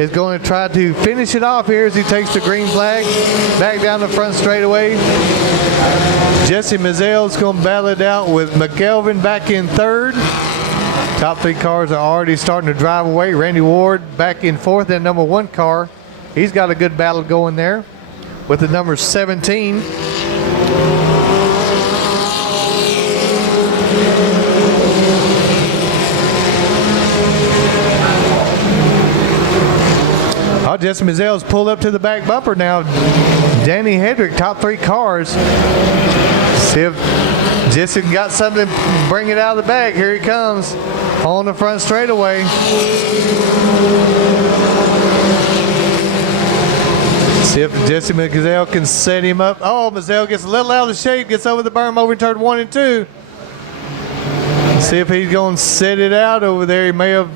is going to try to finish it off here as he takes the green flag back down the front straightaway. Jesse Mizell is going to battle it out with McKelvin back in 3rd. Top 3 cars are already starting to drive away. Randy Ward back in 4th, that number 1 car. He's got a good battle going there with the number 17. Oh, Jesse Mizell's pulled up to the back bumper now. Danny Hedrick, top 3 cars. See if Jesse got something to bring it out of the bag. Here he comes on the front straightaway. See if Jesse Mizell can set him up. Oh, Mizell gets a little out of shape, gets over the berm over turn 1 and 2. See if he's going to set it out over there. He may have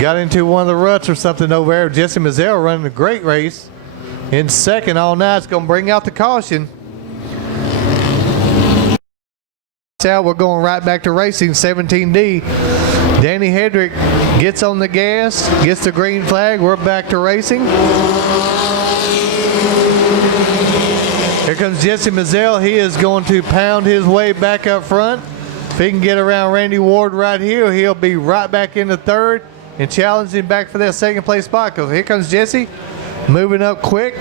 got into one of the ruts or something over there. Jesse Mizell running a great race. In 2nd all night, it's going to bring out the caution. Now we're going right back to racing, 17D. Danny Hedrick gets on the gas, gets the green flag. We're back to racing. Here comes Jesse Mizell. He is going to pound his way back up front. If he can get around Randy Ward right here, he'll be right back into 3rd and challenging back for that 2nd place spot. Because here comes Jesse, moving up quick.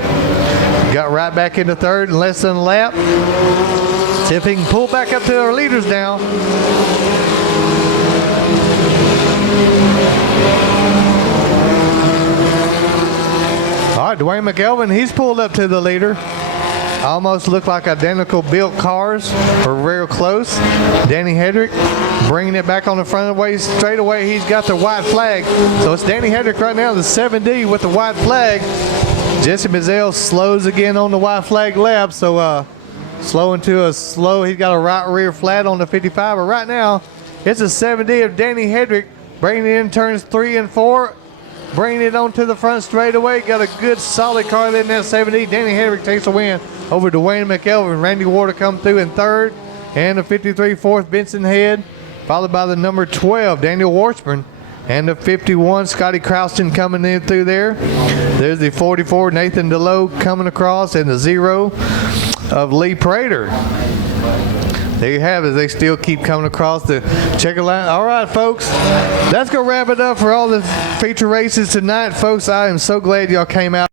Got right back into 3rd in less than a lap. See if he can pull back up to our leaders now. All right, Dwayne McKelvin, he's pulled up to the leader. Almost look like identical built cars, or real close. Danny Hedrick bringing it back on the front of the way straight away. He's got the white flag. So it's Danny Hedrick right now, the 7D with the white flag. Jesse Mizell slows again on the white flag lap. So slow into a slow. He's got a right rear flat on the 55. But right now, it's a 7D of Danny Hedrick bringing it in turns 3 and 4. Bringing it onto the front straightaway. Got a good solid car there in that 7D. Danny Hedrick takes a win over Dwayne McKelvin. Randy Ward come through in 3rd. And the 53 4th, Benson Head. Followed by the number 12, Daniel Washburn. And the 51, Scotty Crouston coming in through there. There's the 44, Nathan DeLoe coming across, and the 0 of Lee Prater. There you have it. They still keep coming across the checker line. All right, folks. That's going to wrap it up for all the feature races tonight. Folks, I am so glad y'all came out.